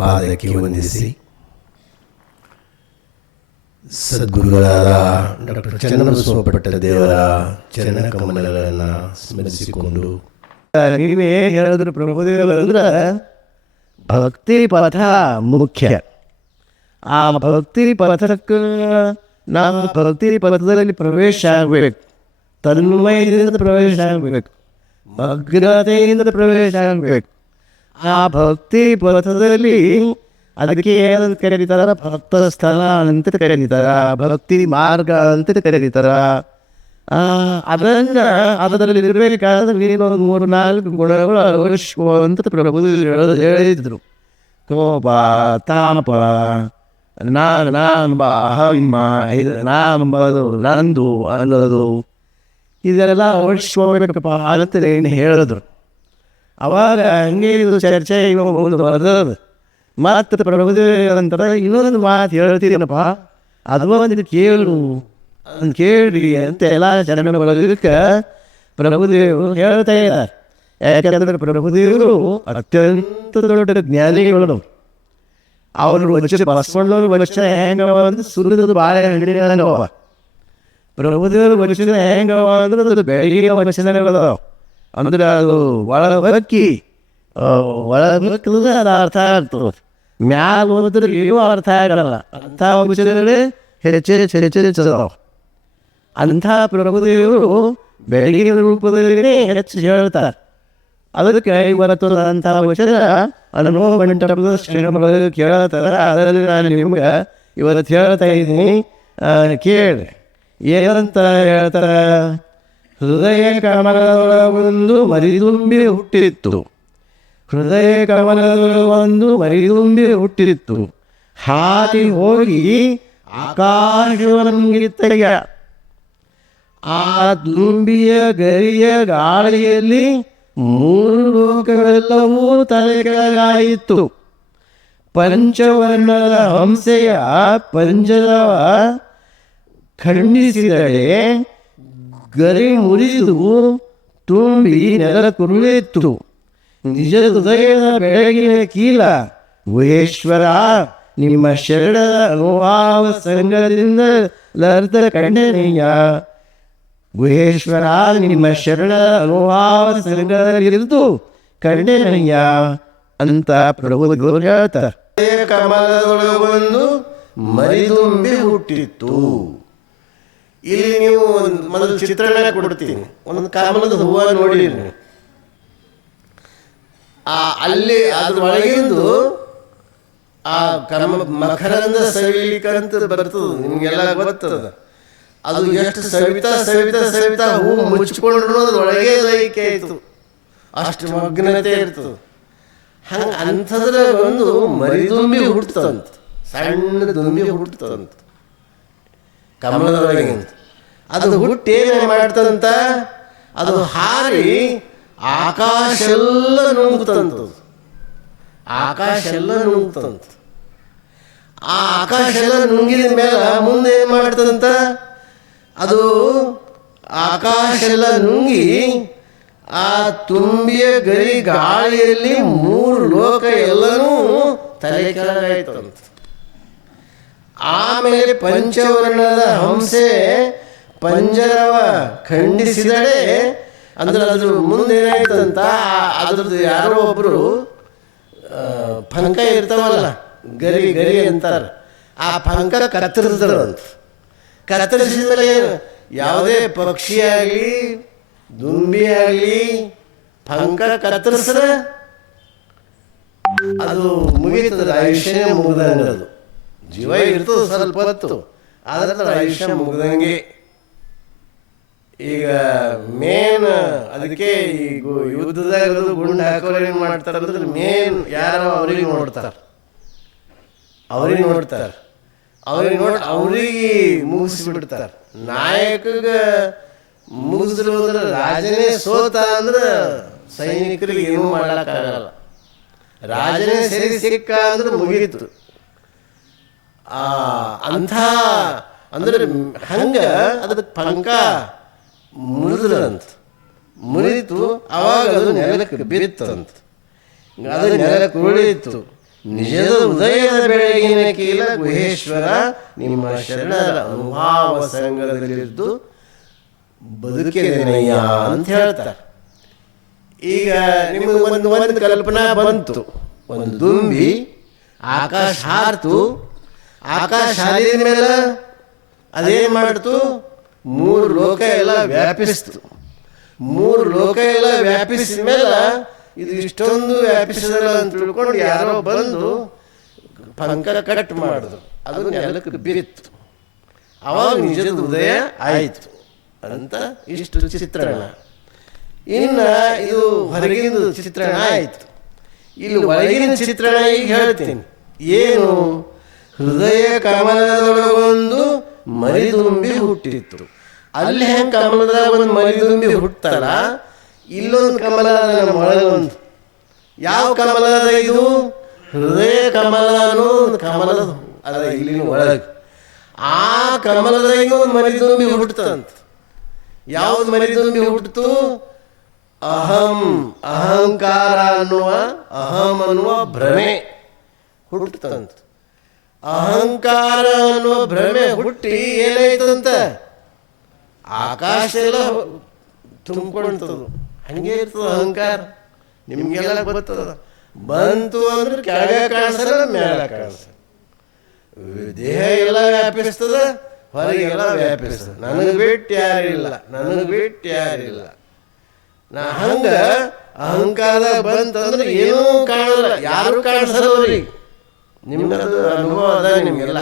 ಪಾದಕ್ಕೆ ವಂದಿಸಿ ಸದ್ಗುರುಗಳಾದ ಡಾಕ್ಟರ್ ಚನ್ನಬಸವಪಟ್ಟ ದೇವರ ಚರಣ ಕಮಲಗಳನ್ನು ಸ್ಮರಿಸಿಕೊಂಡು ನೀವೇ ಹೇಳಿದ್ರು ಪ್ರಭುದೇವರಂದ್ರೆ ಭಕ್ತಿ ಪಥ ಮುಖ್ಯ. ಆ ಭಕ್ತಿ ಪಥಕ್ಕೆ ನಾವು ಭಕ್ತಿ ಪಥದಲ್ಲಿ ಪ್ರವೇಶ ಆಗಬೇಕು, ತನ್ಮಯದಿಂದ ಪ್ರವೇಶ ಆಗಬೇಕು, ಮಗ್ನತೆಯಿಂದ ಪ್ರವೇಶ ಆಗಬೇಕು. ಆ ಭಕ್ತಿ ಪಥದಲ್ಲಿ ಅದಕ್ಕೆ ಏನಂತ ಕರೀತಾರ, ಭಕ್ತ ಸ್ಥಳ ಅಂತ ಕರೀತಾರ, ಭಕ್ತಿ ಮಾರ್ಗ ಅಂತ ಕರೀತಾರ. ಅದರಲ್ಲಿ ಇರಬೇಕಾದ್ರೆ ನೀನೊಂದು 3-4 ಗುಣಗಳು ಅಳವಡಿಸ್ಕುವಂತ ಪ್ರಭು ಹೇಳಿದ್ರು. ಕೋಪ, ತಾಪ, ನಾನು ನಂಬದು, ನಂದು ಅನ್ನೋದು, ಇದೆಲ್ಲ ಅಳವಡಿಸ್ಕೋಬೇಕಪ್ಪ ಅಂತ ಏನು ಹೇಳಿದ್ರು. ಅವಾಗ ಹಂಗೆ ಇದು ಚರ್ಚೆ ಬರ್ತದೆ. ಮತ್ತು ಪ್ರಭುದೇವ ಅಂತಾರೆ, ಇನ್ನೊಂದು ಮಾತು ಹೇಳ್ತೀನಪ್ಪ, ಅದು ಒಂದು ಕೇಳು ಅಂತ ಕೇಳಿ ಅಂತ ಎಲ್ಲ ಜನಗಳಕ್ಕೆ ಪ್ರಭುದೇವರು ಹೇಳ್ತಾ ಇದ್ದಾರೆ. ಯಾಕೆಂದರೆ ಪ್ರಭುದೇವರು ಅತ್ಯಂತ ದೊಡ್ಡ ಜ್ಞಾನಿಗಳು. ಅವರು ಬಸವಣ್ಣವ್ರ ವಚನ ಹೆಂಗವ ಅಂದ್ರೆ ಸುರಿದು ಬಾಳೆ ಹಂಡಿನವ. ಪ್ರಭುದೇವರು ವಚನ ಹೆಂಗವ ಅಂದ್ರೆ ಅದು ಬೆಳಗಿನ ವಚನಗಳದಾವ. ಅಂದ್ರೆ ಅದು ಒಳಬಕ್ಕಿ ಒಳಬಕ್ಕದ ಅದು ಅರ್ಥ ಆಗ್ತದೆ, ಮ್ಯಾಲ ಹೋದ್ರೆ ಏನೂ ಅರ್ಥ ಆಗಲ್ಲ. ಅಂಥ ವಚನಗಳೇ ಹೆಚ್ಚಿದಾವ. ಅಂಥ ಪ್ರಭುದೇವರು ಬೆಳಗಿನ ರೂಪದಲ್ಲಿ ಹೆಚ್ಚು ಹೇಳ್ತಾರೆ. ಅದಕ್ಕೆ ಬರುತ್ತದಂಥ ವಚನ ಅದನ್ನು ಮಂಟಪದ ಶ್ರೀಗಳು ಕೇಳ್ತಾರೆ. ಅದರಲ್ಲಿ ನಾನು ನಿಮ್ಗೆ ಇವತ್ತು ಹೇಳ್ತಾ ಇದ್ದೀನಿ, ಕೇಳಿ. ಏನಂತ ಹೇಳ್ತಾರೆ? ಹೃದಯ ಕಮಲದೊಳಗೊಂದು ಮರಿದುಂಬಿ ಹುಟ್ಟಿತ್ತು, ಹೃದಯ ಕಮಲದೊಳಗೊಂದು ಮರಿದುಂಬಿ ಹುಟ್ಟಿತ್ತು, ಹಾರಿ ಹೋಗಿ ಆಕಾಶವನ್ನಿತ್ತಯ್ಯ. ಆ ದುಂಬಿಯ ಗರಿಯ ಗಾಳಿಯಲ್ಲಿ 3 ಲೋಕಗಳೆಲ್ಲವೂ ತಲೆ ಕೆಳಗಾಯಿತು. ಪಂಚವರ್ಣದ ಹಂಸೆಯ ಪಂಜರವ ಖಂಡಿಸಿದರೆ ಗರಿ ಮುರಿದು ತುಂಬಿ ನೆಲ ಕುರುಳಿತ್ತು. ನಿಜ ಹೃದಯದ ಬೆಳಗಿನ ಕೀಲ ಗುಹೇಶ್ವರ, ನಿಮ್ಮ ಶರಣದ ಅನುಭವ ಸಂಘದಿಂದ ಲರ್ಧ ಕಂಡನೀಯ. ಗುಹೇಶ್ವರ, ನಿಮ್ಮ ಶರಣ ಅನುಭವ ಸಂಘದಲ್ಲಿದ್ದು ಕಂಡನೀಯ ಅಂತ ಪ್ರಭುಗಳು ಹೇಳ್ತಾರೆ. ಕಮಲದೊಳಗೊಂದು ಮರಿದುಂಬಿ ಹುಟ್ಟಿತ್ತು. ಇಲ್ಲಿ ನೀವು ಮೊದಲು ಚಿತ್ರಣ ಕೊಡ್ತೀನಿ. ಒಂದು ಕಮಲದ ಹೂವು ನೋಡಿ, ಅಲ್ಲಿ ಅದ್ರೊಳಗಿಂದು ಆ ಮಕರಂದ ಸವಿಲಿಕಂತ ಬರ್ತದೆ, ನಿಮ್ಗೆಲ್ಲ ಗೊತ್ತದ. ಅದು ಎಷ್ಟು ಸವಿತಾ ಹೂ ಮುಚ್ಚಿಕೊಂಡ್ರು ಅದ್ರೊಳಗೆ ಲೈಕೆ ಆಯಿತು, ಅಷ್ಟು ಮಗ್ನತೆ ಇರ್ತದೆ. ಹಂಗೆ ಅಂಥದ್ರ ಒಂದು ಮರಿದುಂಬಿ ಹುಟ್ಟುತ್ತಂತ, ಸಣ್ಣ ದುಂಬಿ ಹುಟ್ಟುತ್ತಂತ ಕಮಲದೊಳಗಿಂತ. ಅದು ಹುಟ್ಟಿ ಏನೇನು ಮಾಡ್ತಂತ, ಅದು ಹಾರಿ ಆಕಾಶ ಎಲ್ಲ ನುಂಗ್ತಂತ. ಆಕಾಶ ಎಲ್ಲ ನುಂಗ್ತಂತ. ಆ ಆಕಾಶ ಎಲ್ಲ ನುಂಗಿದ ಮೇಲೆ ಮುಂದೆ ಏನು ಮಾಡ್ತದಂತ, ಅದು ಆಕಾಶ ಎಲ್ಲ ನುಂಗಿ ಆ ತುಂಬಿಯ ಗರಿ ಗಾಳಿಯಲ್ಲಿ 3 ಲೋಕ ಎಲ್ಲನೂ ತಲೆ ಕೆಳಗಾಯ್ತಂತ. ಆಮೇಲೆ ಪಂಚವರ್ಣದ ಹಂಸೆ ಪಂಜರವ ಖಂಡಿಸಿದಳೆ. ಅಂದ್ರೆ ಅದ್ರ ಮುಂದೆ ಏನಾಯ್ತಂತ, ಅದ್ರದ್ದು ಯಾರೋ ಒಬ್ಬರು ಪಂಕ ಇರ್ತಾವಲ್ಲ, ಗರಿ ಅಂತಾರೆ, ಆ ಪಂಕ ಕತ್ತರಿಸಿದ್ರಂತ. ಕತ್ತರಿಸಿದ ಮೇಲೆ ಯಾವುದೇ ಪಕ್ಷಿಯಾಗಲಿ ದುಂಬಿಯಾಗಲಿ ಪಂಕ ಕತ್ತರಿಸಿದ್ರೆ ಅದು ಮುಗಿತದ, ಆಯುಷ್ಯನೇ ಮುಗ್ದಂಗೆ. ಅದು ಜೀವ ಇರ್ತದೆ ಸ್ವಲ್ಪ ಹೊತ್ತು, ಆದ್ರೆ ಆಯುಷ್ಯ ಮುಗ್ದಂಗೆ. ಈಗ ಮೇನ್ ಅದಕ್ಕೆ ಈಗ ಯುದ್ಧದಾಗ ಗುಂಡು ಹಾಕೋರು ಏನು ಮಾಡ್ತಾರೆ ಅಂದ್ರೆ ಮೇನ್ ಯಾರೋ ಅವ್ರಿಗೆ ನೋಡ್ತಾರೆ, ಅವ್ರಿಗೆ ಅವ್ರಿಗೆ ಮುಗಿಸ್ಬಿಡ್ತಾರೆ. ನಾಯಕಗೆ ಮುಗಿಸಿದ್ರು ಅಂದ್ರೆ ರಾಜನೇ ಸೋತ ಅಂದ್ರೆ ಸೈನಿಕರಿಗೆ ಏನೂ ಮಾಡೋಕ್ಕಾಗಲ್ಲ. ರಾಜನೇ ಸರಿ ಸಿಕ್ಕ ಅಂದ್ರೆ ಮುಗೀತು. ಅಂಥ ಅಂದ್ರೆ ಹಂಗ ಅದಕ್ಕೆ ಪಂಕ ಮುರಿದ್ರಂತ. ಮುರಿತು ಅವಾಗ ಅದು ನೆಲಕ್ಕೆ ಬಿತ್ತಂತ. ಅದು ನೆಲಕ್ಕೆ ಉಳಿಯಿತು. ನಿಜದ ಉದಯದ ಬೆಳಗಿನ ಕೀಲ ಗುಹೇಶ್ವರ ನಿಮ್ಮ ಶರಣರ ಅನುಭಾವ ಸಂಘದಲ್ಲಿದ್ದು ಬದುಕಿದೆನಯ್ಯ ಅಂತ ಹೇಳ್ತಾರೆ. ಈಗ ನಿಮಗೆ ಒಂದು ಕಲ್ಪನಾ ಬಂತು. ಒಂದು ದುಂಬಿ ಆಕಾಶ ಹಾರ್ತು, ಆಕಾಶ ಹಾರಿದ ಮೇಲೆ ಅದೇನು ಮಾಡ್ತು? 3 ಲೋಕ ಎಲ್ಲ ವ್ಯಾಪಿಸ್ತು. 3 ಲೋಕ ಎಲ್ಲ ವ್ಯಾಪಿಸಿದ ಮೇಲೆ ಇದು ಇಷ್ಟೊಂದು ವ್ಯಾಪಿಸಿದಲ್ಲ ಅಂತ ತಿಳ್ಕೊಂಡು ಯಾರೋ ಬಂದು ಪಂಕ ಕಟ್ ಮಾಡಿದ್ರು. ಅದು ನೆಲಕ್ಕೆ ಬಿತ್ತು. ಅವಾಗ ನಿಜದ ಉದಯ ಆಯಿತು ಅಂತ ಇಷ್ಟು ಚಿತ್ರಣ. ಇನ್ನು ಇದು ಹೊರಗಿನ ಚಿತ್ರಣ ಆಯಿತು. ಇಲ್ಲಿ ಒಳಗಿನ ಚಿತ್ರಣ ಈಗ ಹೇಳ್ತೀನಿ. ಏನು? ಹೃದಯ ಕಮಲದೊಳಗೊಂದು ಮರಿದುಂಬಿ ಹುಟ್ಟಿತ್ತು. ಅಲ್ಲಿ ಹೆಂಗೆ ಕಮಲದಾಗ ಒಂದು ಮರಿದುಂಬಿ ಹುಟ್ಟಲ್ಲ, ಇಲ್ಲೊಂದು ಕಮಲ ನಮ್ಮ ಒಳಗೊಂದು. ಯಾವ ಕಮಲ ಅದ ಇದು? ಹೃದಯ ಕಮಲ ಅನ್ನೋ ಒಂದು ಕಮಲದ ಅದ ಇಲ್ಲಿನ ಒಳಗೆ. ಆ ಕಮಲದಾಗ ಒಂದು ಮರಿದುಂಬಿ ಹುಟ್ಟುತ್ತಂತ. ಯಾವ್ದು ಮರಿದುಂಬಿ ಹುಟ್ಟಿತು? ಅಹಂಕಾರ ಅನ್ನುವ ಭ್ರಮೆ ಹುಟ್ಟುತ್ತಂತ. ಅಹಂಕಾರ ಅನ್ನುವ ಭ್ರಮೆ ಹುಟ್ಟಿ ಏನಾಯ್ತಂತ? ಆಕಾಶ ಎಲ್ಲ ತುಂಬಿಕೊಂಡ್ತದು. ಹಂಗೆ ಇರ್ತದ ಅಹಂಕಾರ. ನಿಮಗೆಲ್ಲ ಗೊತ್ತದ. ಬಂತು ಅಂದ್ರೆ ಕೆಳಗೆ ಕಾಣಿಸಲ್ಲ, ಮೇಲೆ ಕಾಣಿಸಲ್ಲ. ದೇಹ ಎಲ್ಲ ವ್ಯಾಪಿಸ್ತದ, ಹೊರಗೆಲ್ಲ ವ್ಯಾಪಿಸ್ತದ. ನನಗೆ ಬಿಟ್ಟು ಯಾರಿಲ್ಲ. ನಾ ಹಂಗ ಅಹಂಕಾರ ಬಂತಂದ್ರೆ ಏನೂ ಕಾಣಲ್ಲ, ಯಾರು ಕಾಣಿಸಲ್ಲ ಅವ್ರಿಗೆ. ನಿಮ್ಗದು ಅನುಭವ ಅದ ನಿಮಗೆಲ್ಲ.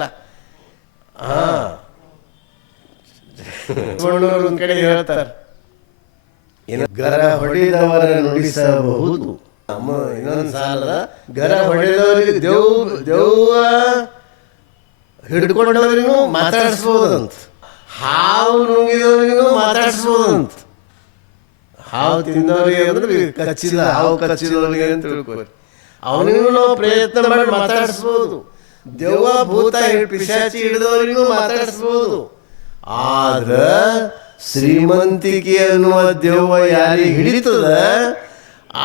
ಒಂದು ಕಡೆ ಹೇಳ್ತಾರೆ, ಗರ ಹೊಡೆದವರ ನುಡಿಸಬಹುದು. ಇನ್ನೊಂದು ಸಾಲದ ಗರ ಹೊಡೆದವರಿಗೆ ದೆವ್ವ ಹಿಡ್ಕೊಂಡವರಿಗೂ ಮಾತಾಡಿಸ್ಬೋದಂತ. ಹಾವು ನುಂಗಿದವರಿಗೂ ಮಾತಾಡಿಸ್ಬೋದಂತ. ಹಾವು ತಿಂದವರಿಗೆ ಅಂದ್ರೆ ಹಾವು ಕಚ್ಚಿದವರಿಗೆ ಅಂತ ತಿಳ್ಕೊರಿ. ಅವನಿಗೂ ನಾವು ಪ್ರಯತ್ನ ಮಾಡಿ ಮಾತಾಡಿಸ್ಬೋದು. ದೆವ್ವ ಭೂತ ಪಿಶಾಚಿ ಹಿಡಿದವರಿಗೂ ಮಾತಾಡಿಸ್ಬೋದು. ಆದ್ರ ಶ್ರೀಮಂತಿಕೆ ಅನ್ನುವ ದೆವ್ವ ಯಾರಿಗೆ ಹಿಡಿತದ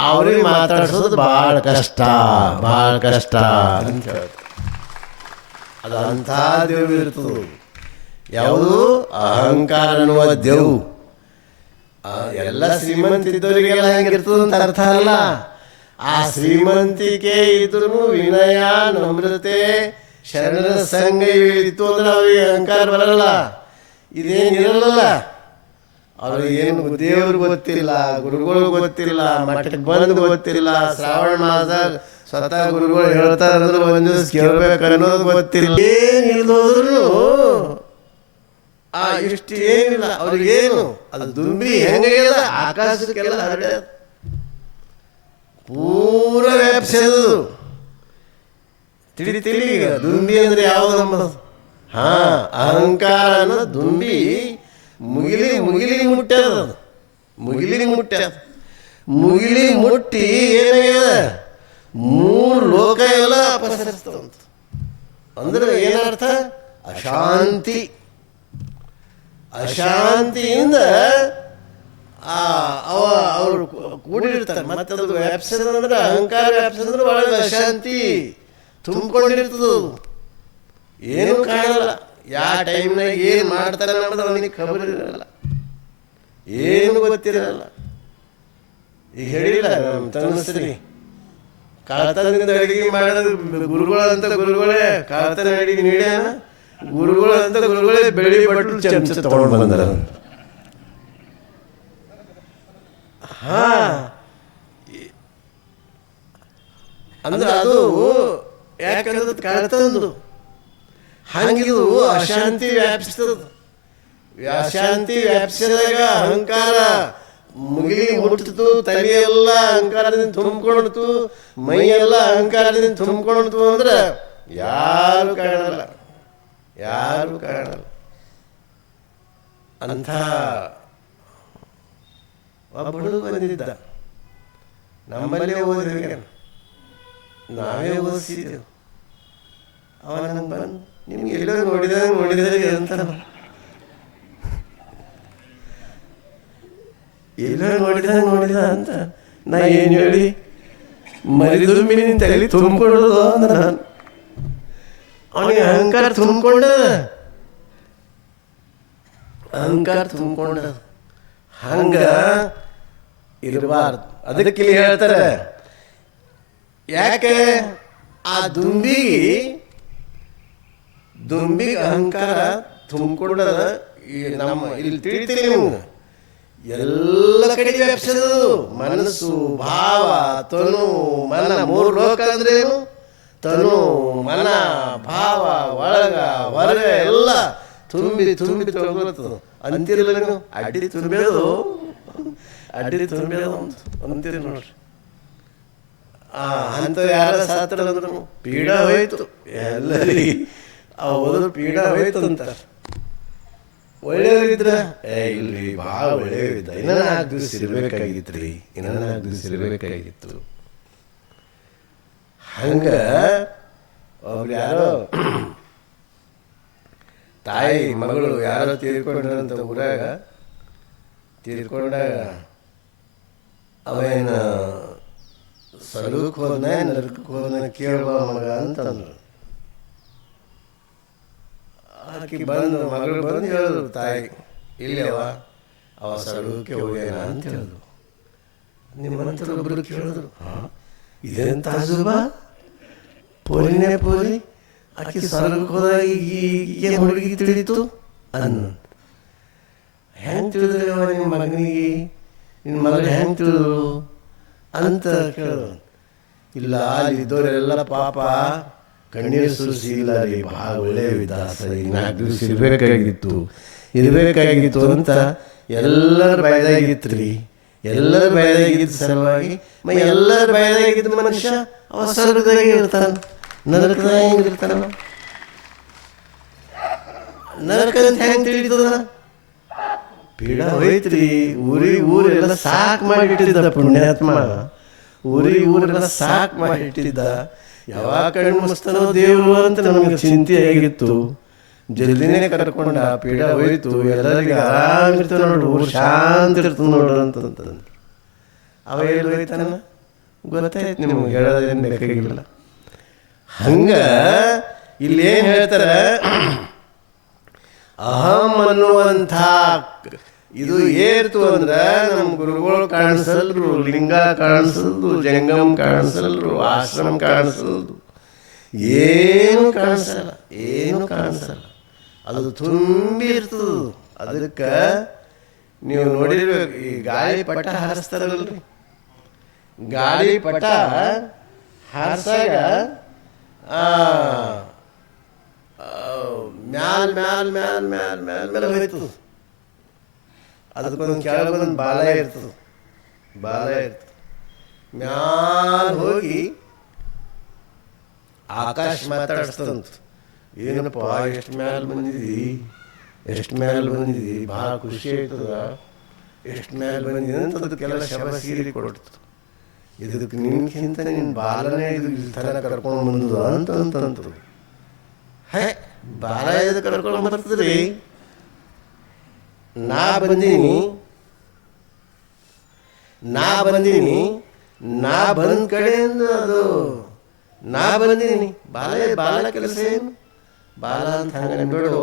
ಅವ್ರಿಗೆ ಮಾತಾಡ್ಸೋದು ಭಾಳ ಕಷ್ಟ ಅಂತ ಹೇಳ್ತಾರೆ. ಅದು ಅಂಥ ದೆವ್ವ ಇರ್ತದೆ. ಯಾವುದು? ಅಹಂಕಾರ ಅನ್ನುವ ದೆವ್ವು. ಎಲ್ಲ ಶ್ರೀಮಂತಿದ್ದವರಿಗೆಲ್ಲ ಹೆಂಗಿರ್ತದ ಅಂತ ಅರ್ಥ ಅಲ್ಲ. ಆ ಶ್ರೀಮಂತಿಕೆ ಇದ್ರೂ ವಿನಯ, ನಮ್ರತೆ, ಶರಣರ ಸಂಘ ಇತ್ತು ಅಂದ್ರೆ ಅವ್ರಿಗೆ ಅಹಂಕಾರ ಬರಲ್ಲ. ಇದೇನಿರಲ್ಲ. ಅವ್ರಿಗೇನು ದೇವ್ರಿಗೆ ಗೊತ್ತಿಲ್ಲ, ಗುರುಗಳು ಗೊತ್ತಿಲ್ಲ, ಮಠಕ್ಕೆ ಬಂದು ಗೊತ್ತಿಲ್ಲ. ಶ್ರಾವಣ ಮಾಸ ಸ್ವತಃ ಗುರುಗಳು ಹೇಳ್ತಾರಂದ್ರೆ ಒಂದು ದಿವಸ ಕೇಳ್ಬೇಕು ಅನ್ನೋದು ಗೊತ್ತಿಲ್ಲ. ಏನಿಲ್ಲೋದ್ರು ಇಷ್ಟು ಏನಿಲ್ಲ ಅವ್ರಿಗೇನು. ಅದು ದುಂಬಿ ಹೆಂಗೆಲ್ಲ ಆಕಾಶಕ್ಕೆಲ್ಲ ಹರಡ್ಯದ, ಪೂರ ವ್ಯಾಪಿಸೋದು. ತಿಳಿ ಈಗ ದುಂಬಿ ಅಂದ್ರೆ ಯಾವುದು ನಮ್ಮದು? ಅಹಂಕಾರ ಅನ್ನೋ ದುಂಬಿ ಮುಗಿಲಿಗೆ ಮುಟ್ಟ್ಯದ. ಮುಗಿಲಿ ಮುಟ್ಟಿ ಏನಾಗ್ಯದ? 3 ಲೋಕ ಎಲ್ಲ ಅಪಸರಿಸ್ತವಂತ. ಅಂದ್ರೆ ಏನರ್ಥ? ಅಶಾಂತಿಯಿಂದ ಅವರು ಕೂಡಿರ್ತಾರೆ. ಮತ್ತೆ ಅದು ವ್ಯಾಪಿಸದಂದ್ರೆ ಅಹಂಕಾರ ವ್ಯಾಪಿಸಂದ್ರೆ ಒಳಗೆ ಅಶಾಂತಿ ತುಂಬಿಕೊಂಡಿರ್ತದ. ಏನೂ ಕಾಣಲ್ಲ. ಯಾವ ಟೈಮ್ನಾಗ ಏನು ಮಾಡ್ತಾರೆ ಅನ್ನೋದು ಅವನಿಗೆ ಖಬರ್ ಇರಲ್ಲ, ಏನು ಗೊತ್ತಿರಲ್ಲ. ಈಗ ಹೇಳಿಲ್ಲ ನಮ್ಮ ತನಸ್ರಿ ಕಳತನದಿಂದ ಅಡಿಗೆ ಮಾಡೋದು ಗುರುಗಳೇ ಕಳತನ ಅಡಿಗೆ ನೀಡ್ಯಾನ. ಗುರುಗಳೇ ಬೆಳಿ ಬಟ್ಲು ಚಮಚ ತಗೊಂಡು ಬಂದಾರ. ಅಂದ್ರೆ ಅದು ಯಾಕಂದ್ರೆ ಕಳತಂದು ಹಂಗಿದು ಅಶಾಂತಿ ವ್ಯಾಪಿಸ್ತದ. ಅಶಾಂತಿ ವ್ಯಾಪಿಸಿದಾಗ ಅಹಂಕಾರ ಮುಗಿಲಿಗೆ ಮುಟ್ಟಿತು. ತಲೆಯೆಲ್ಲ ಅಹಂಕಾರದಿಂದ ತುಂಬಿಕೊಂಡಿತು, ಮೈಯೆಲ್ಲ ಅಹಂಕಾರದಿಂದ ತುಂಬಿಕೊಂಡಿತು ಅಂದ್ರೆ ಯಾರು ಕಾಣಲ್ಲ. ಅಂಥ ಒಬ್ಬ ಹುಡುಗ ಬಂದಿದ್ದ. ನಮ್ಮಲ್ಲೇ ಓದಿದ್ವಿ, ನಾವೇ ಓದಿಸಿದ್ದೆವು. ಅವ ನಂಗೆ ಬಂದು ನಿಮ್ಗೆ ಎಲ್ಲೋ ನೋಡಿದಾಗ ಅಂತ ಎಲ್ಲೋ ನೋಡಿದ ಅಂತ ನಾ ಏನು ಹೇಳಿ ಮರಿದುಂಬಿ ನಿನ್ನ ತಲೆ ತುಂಬಿಕೊಳ್ಳೋದು ಅಂದ ನಾನು. ಅವನಿಗೆ ಅಹಂಕಾರ ತುಂಬಿಕೊಂಡ ಹಂಗ ಇರಬಾರ್ದು. ಅದಕ್ಕೆ ಇಲ್ಲಿ ಹೇಳ್ತಾರೆ, ಯಾಕೆ ಆ ದುಂಬಿಗೆ ಅಹಂಕಾರ ತುಂಬಿಕೊಂಡದ. ನಮ್ಮ ಇಲ್ಲಿ ತಿಳಿತೀರಿ ನಿಮ್ಗೆ, ಎಲ್ಲ ಕಡೆ ವ್ಯಾಪಿಸೋದು ಮನಸ್ಸು, ಭಾವ, ತನು, ಮನ. 3 ಲೋಕ ಅಂದ್ರೆ ಏನು? ತನು, ಮನ, ಭಾವ, ಒಳಗ ಹೊರಗ ಎಲ್ಲ ತುಂಬಿ ತೊಗೊಳ್ತದ. ಅಂತಿರಲ್ಲ ನೀವು, ಅಡ್ಡಿ ತುಂಬೇದು ಅಂತೀರಿ ನೋಡ್ರಿ. ಅಂತ ಯಾರ ಸಾತ್ರ ಅಂದ್ರು ಪೀಡ ಹೋಯ್ತು ಎಲ್ಲರಿಗೆ, ಹೋದ್ರು ಪೀಡ ಹೋಯ್ತು ಅಂತಾರೆ. ಒಳ್ಳೆಯವರಿದ್ರ ಇಲ್ರಿ ಭಾಳ ಒಳ್ಳೆಯವಿದ್ದ, ಇನ್ನೂ 4 ದಿವಸ ಇರಬೇಕಾಗಿತ್ತು. ಹಂಗ ಒಬ್ರು ಯಾರೋ ತಾಯಿ ಮಗಳು ಯಾರೋ ತೀರ್ಕೊಂಡ್ರಂತ ಊರಾಗ. ತೀರ್ಕೊಂಡಾಗ ಅವೇನು ಸ್ವರ್ಗಕ್ಕೆ ಹೋದ್ನ ನರಕಕ್ಕೆ ಹೋದ್ನ ಕೇಳುವ ಮಗ ಅಂತಂದ್ರು. ಆಕೆ ಮಗಳು ಬಂದು ಹೇಳಿದ್ರು ತಾಯಿ, ಇಲ್ಲವ ಅವ ಸ್ವರ್ಗಕ್ಕೆ ಹೋಗ್ಯಾನ ಅಂತ ಹೇಳಿದ್ರು. ನಿಮ್ಮಂತರ ಒಬ್ಬರು ಕೇಳಿದ್ರು, ಇದೆಂತ ಅಜುಬಾ, ಪೋಲಿನೇ ಪೋಲಿ, ಆಕೆ ಸ್ವರ್ಗಕ್ಕೆ ಹೋದಾಗ ಏನು ಹುಡುಗಿ ತಿಳಿತು ಹೆಂಗೆ ತಿಳಿದ್ರವ ನಿಮ್ಮ ಮಗನಿಗೆ, ನಿನ್ನ ಮಗಳು ಹೆಂಗೆ ತಿಳಿದ್ರು ಅಂತ ಕೇಳಿದ್ರು. ಇಲ್ಲ ಅಲ್ಲಿ ಇದ್ದವರೆಲ್ಲ ಪಾಪ ಕಣ್ಣೀರು ಸುರಿಸಿ, ಇಲ್ಲ ರೀ ಭಾಳ ಒಳ್ಳೆಯ ವಿಧಾಸ, 4 ದಿವಸ ಇರಬೇಕಾಗಿತ್ತು ಅಂತ ಎಲ್ಲರ ಭಯದಾಗಿತ್ತು ರೀ. ಎಲ್ಲರ ಭಯದಾಗಿದ್ದ ಸಲುವಾಗಿ ಎಲ್ಲರ ಭಯದಾಗಿದ್ದ ಮನುಷ್ಯ ಅವ ಸ್ವರ್ಗದಾಗ ಇರ್ತಾನ, ನರಕದಾಗ ಹೆಂಗಿರ್ತಾನವ? ನರಕದಂತ ಹೆಂಗೆ ತಿಳಿತದ? ಪೀಡ ಹೋಯ್ತ್ರಿ. ಊರೆಲ್ಲ ಸಾಕು ಮಾಡಿಟ್ಟಿದ್ದ ಪುಣ್ಯಾತ್ಮ, ಊರೆಲ್ಲ ಸಾಕು ಮಾಡಿಟ್ಟಿದ್ದ. ಯಾವಾಗ ಕಣ್ಣು ಮುಸ್ತಾನೋ ದೇವರು ಅಂತ ನಮಗೆ ಚಿಂತೆ ಆಗಿತ್ತು. ಜಲ್ದಿನೇ ಕರ್ಕೊಂಡ, ಪೀಡ ಹೋಯ್ತು, ಎಲ್ಲರಿಗೆ ಆರಾಮಿರ್ತದೆ ನೋಡು, ಊರು ಶಾಂತಿ ಇರ್ತದೆ ನೋಡು ಅಂತಂತ. ಅವ ಎಲ್ಲಿ ಹೋಯ್ತಾನ ಗೊತ್ತಾಯ್ತು ನಿಮ್ಗೆ, ಹೇಳೋದೇನು ಬೇಕಾಗಿಲ್ಲ. ಹಂಗ ಇಲ್ಲೇನು ಹೇಳ್ತಾರ, ಅಹಂ ಅನ್ನುವಂಥ ಇದು ಏರ್ತು ಅಂದ್ರೆ ನಮ್ಮ ಗುರುಗಳು ಕಾಣಿಸಲ್ರು, ಲಿಂಗ ಕಾಣಿಸಲ್ದು, ಜಂಗಮ್ ಕಾಣಿಸಲ್ರು, ಆಶ್ರಮ ಕಾಣಿಸಲ್ದು, ಏನು ಕಾಣಿಸಲ್ಲ. ಅದು ತುಂಬಿ ಇರ್ತದ. ಅದಕ್ಕೆ ನೀವು ನೋಡಿರ್ಬೇಕು, ಈ ಗಾಳಿ ಪಟ ಹಾರಿಸ್ತಾರಲ್ರಿ, ಗಾಳಿ ಪಟ ಹಾರಿಸಾಗ ಮ್ಯಾಲ್ ಹೋಯ್ತದ. ಅದಕ್ಕೊಂದು ಕೆಳಗೊಂದು ಬಾಲ ಇರ್ತದೆ. ಮ್ಯಾಲ್ ಹೋಗಿ ಆಕಾಶ ಮಾತಾಡಿಸ್ತಂತ, ಏನಪ್ಪ ಎಷ್ಟು ಮ್ಯಾಲೆ ಬಂದಿದ್ದಿ, ಭಾಳ ಖುಷಿ ಆಯ್ತದ, ಎಷ್ಟು ಮ್ಯಾಲೆ ಬಂದಿದೆ ಅಂತ ಅದಕ್ಕೆಲ್ಲ ಶಬಸೀರಿ ಕೊಡ್ತದೆ. ಇದಕ್ಕೆ ನಿನ್ಗಿಂತ ನಿನ್ನ ಬಾಲನೇ ಇದು ತನ ಕರ್ಕೊಂಡು ಬಂದದ ಅಂತಂತಂತರು. ಬಾಲ ಇದು ಕರ್ಕೊಂಡು ಬರ್ತದ್ರಿ. ನಾ ಬಂದೀನಿ, ನಾ ಬಂದ ಕಡೆಯಿಂದ ಅದು ನಾ ಬಂದೀನಿ. ಬಾಲ ಕೆಲಸ ಏನು? ಬಾಲ ಅಂತ ಹಂಗೆ ಅನ್ಬೇಡು.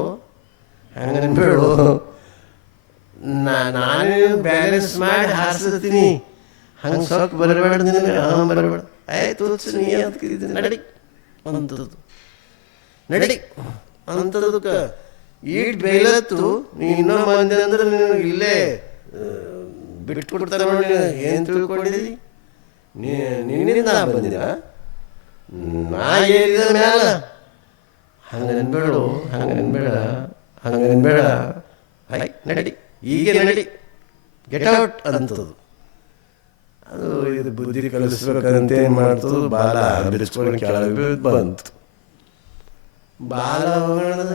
ನಾನೇ ಬ್ಯಾಲೆನ್ಸ್ ಮಾಡಿ ಹಾರಿಸ್ತೀನಿ, ಹಂಗೆ ಸೊಕ್ಕ ಬರಬೇಡ, ನಿನಗೆ ಬರಬೇಡ. ಆಯ್ತು ನೀ ಅಂತ ನಡಿ ಅಂತದಕ್ಕೆ ಈಟ್ ಬೈಲತ್ತು. ನೀ ಇನ್ನೊಂದು ಮಂದಿ ಅಂದ್ರೆ ನೀನು ಇಲ್ಲೇ ಬಿಟ್ಕೊಡ್ತಾರ ನೋಡಿ. ಏನು ತಿಳ್ಕೊಂಡಿದ್ದೀವಿ? ನಿನ್ನಿಂದ ನಾ ಬಂದಿದ, ನಾ ಹೇಳಿದ ಮ್ಯಾಲ ಹಂಗೆ ಅನ್ಬೇಡ. ನಡಿ, ಈಗ ನಡಿ, ಗೆಟ್ ಔಟ್ ಅಂತದು. ಅದು ಇದು ಬುದ್ಧಿ ಕಲಿಸ್ಬೇಕಂತ ಏನು ಮಾಡ್ತದು, ಬಾಲ ಬಿಡಿಸ್ಕೊಂಡು ಕೆಳಗೆ ಬಂತು. ಬಾಲ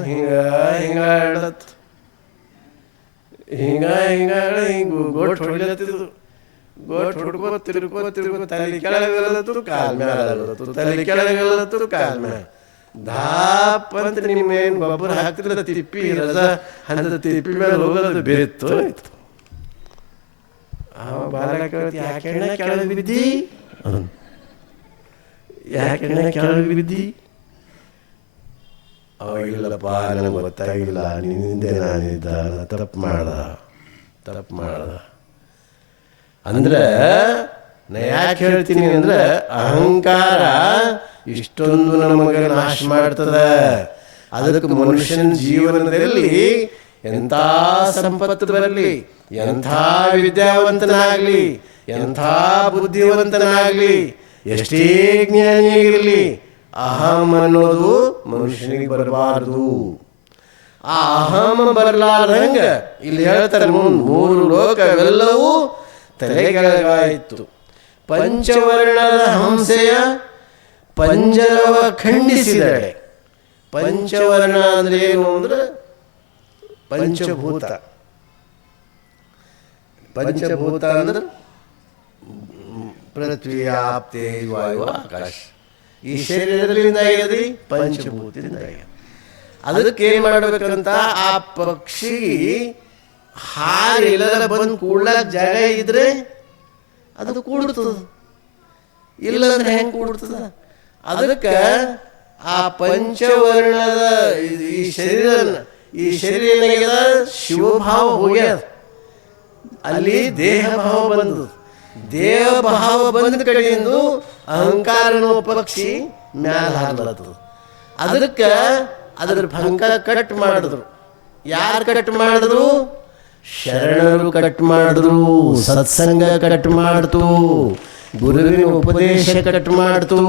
ಹಿಂಗಾಡತ್, ಹಿಂಗೆ ಗೋಟ್ ಹೊಡಿಲತ್ತಿದ್ದು. ಗೋಟ್ ಹೊಡ್ಕೋ ತಿರ್ಕೋ ತಲೆ ಕೆಳಗಲತ್ತು, ಕಾಲ್ ಮ್ಯಾಲತ್ತು, ತಲೆ ಕೆಳಗಲತ್ತು, ಕಾಲ್ ಮ್ಯಾಲ ಧಾಪ್ ಅಂತ. ನಿಮ್ಮೇನು ಗೊಬ್ಬರ ಹಾಕ್ತಿರಲ್ಲ, ತಿಪ್ಪಿ ರಸ ಅಂತ ತಿಪ್ಪಿ ಮೇಲೆ ಹೋಗೋದು ಬೇತ್ತು ಆಯ್ತು. ಅವ ಬಾಲ ಕೇಳ್ತಿ, ಯಾಕೆ ಕೆಳಗೆ ಬಿದ್ದಿ? ಯಾಕೆ ಕೆಳಗೆ ಬಿದ್ದಿ? ಅವಾಗಿಲ್ಲಪ್ಪ, ನನಗೆ ಗೊತ್ತಾಗಿಲ್ಲ, ನಿನ್ನಿಂದೆ ನಾನಿದ್ದ, ತಪ್ಪು ಮಾಡ್ದ ಅಂದ್ರೆ ನಾ ಯಾಕೆ ಹೇಳ್ತೀನಿ ಅಂದ್ರೆ, ಅಹಂಕಾರ ಇಷ್ಟೊಂದು ನಮಗೆ ನಾಶ ಮಾಡ್ತದ. ಅದಕ್ಕೆ ಮನುಷ್ಯನ ಜೀವನದಲ್ಲಿ ಎಂಥ ಸಂಪತ್ತು ಬರಲಿ, ಎಂಥ ವಿದ್ಯಾವಂತನಾಗಲಿ, ಎಂಥ ಬುದ್ಧಿವಂತನಾಗಲಿ, ಎಷ್ಟೇ ಜ್ಞಾನಿಯಾಗಿರಲಿ, ಅಹಂ ಅನ್ನೋದು ಮನುಷ್ಯನಿಗೆ ಬರಬಾರದು. ಆ ಅಹಂ ಬರಲಾರ್ದಂಗ ಇಲ್ಲಿ ಹೇಳ್ತಾರೆ, ಮೂರು ಲೋಕವೆಲ್ಲವೂ ತಲೆಗೆಳಗಾಯಿತು. ಪಂಚವರ್ಣದ ಹಂಸೆಯ ಪಂಜರವ ಖಂಡಿಸಿದಳೆ. ಪಂಚವರ್ಣ ಅಂದ್ರೆ ಏನು ಅಂದ್ರೆ ಪಂಚಭೂತ. ಪಂಚಭೂತ ಅಂದ್ರೆ ಪೃಥ್ವಿ, ಆಪ್ತೆ, ವಾಯು, ಆಕಾಶ. ಈ ಶರೀರದಿಂದ ಆಗ್ಯದ್ರಿ, ಪಂಚಭೂತದಿಂದ ಆಗ್ಯದ. ಅದಕ್ಕೆ ಏನ್ ಮಾಡ್ಬೇಕಂತ, ಆ ಪಕ್ಷಿ ಹಾರಿ ಎಲ್ಲರ ಬಂದು ಕೂಡ್ಲಾಕ ಜಾಗ ಇದ್ರೆ ಅದು ಕೂಡ್ತದ, ಇಲ್ಲಂದ್ರೆ ಹೆಂಗ್ ಕೂಡ್ತದ? ಅದಕ್ಕೆ ಆ ಪಂಚವರ್ಣದ ಈ ಶರೀರ ಏನಾಗ್ಯದ, ಶಿವಭಾವ ಹೋಗ್ಯದ. ಅಲ್ಲಿ ದೇಹ ಭಾವ ಬಂದದು. ದೇಹ ಭಾವ ಬಂದ ಕಡೆಯಿಂದ ಅಹಂಕಾರ ಪಕ್ಷಿ ಮ್ಯಾಲ ಹಾರ್ಲತ್ತದ. ಅದಕ್ಕೆ ಅದ್ರ ಭಂಗ ಕಟ್ ಮಾಡಿದ್ರು. ಯಾರು ಕಟ್ ಮಾಡಿದ್ರು? ಶರಣರು ಕಟ್ ಮಾಡಿದ್ರು. ಸತ್ಸಂಗ ಕಟ್ ಮಾಡ್ತು. ಗುರುವಿನ ಉಪದೇಶ ಕಟ್ ಮಾಡ್ತು.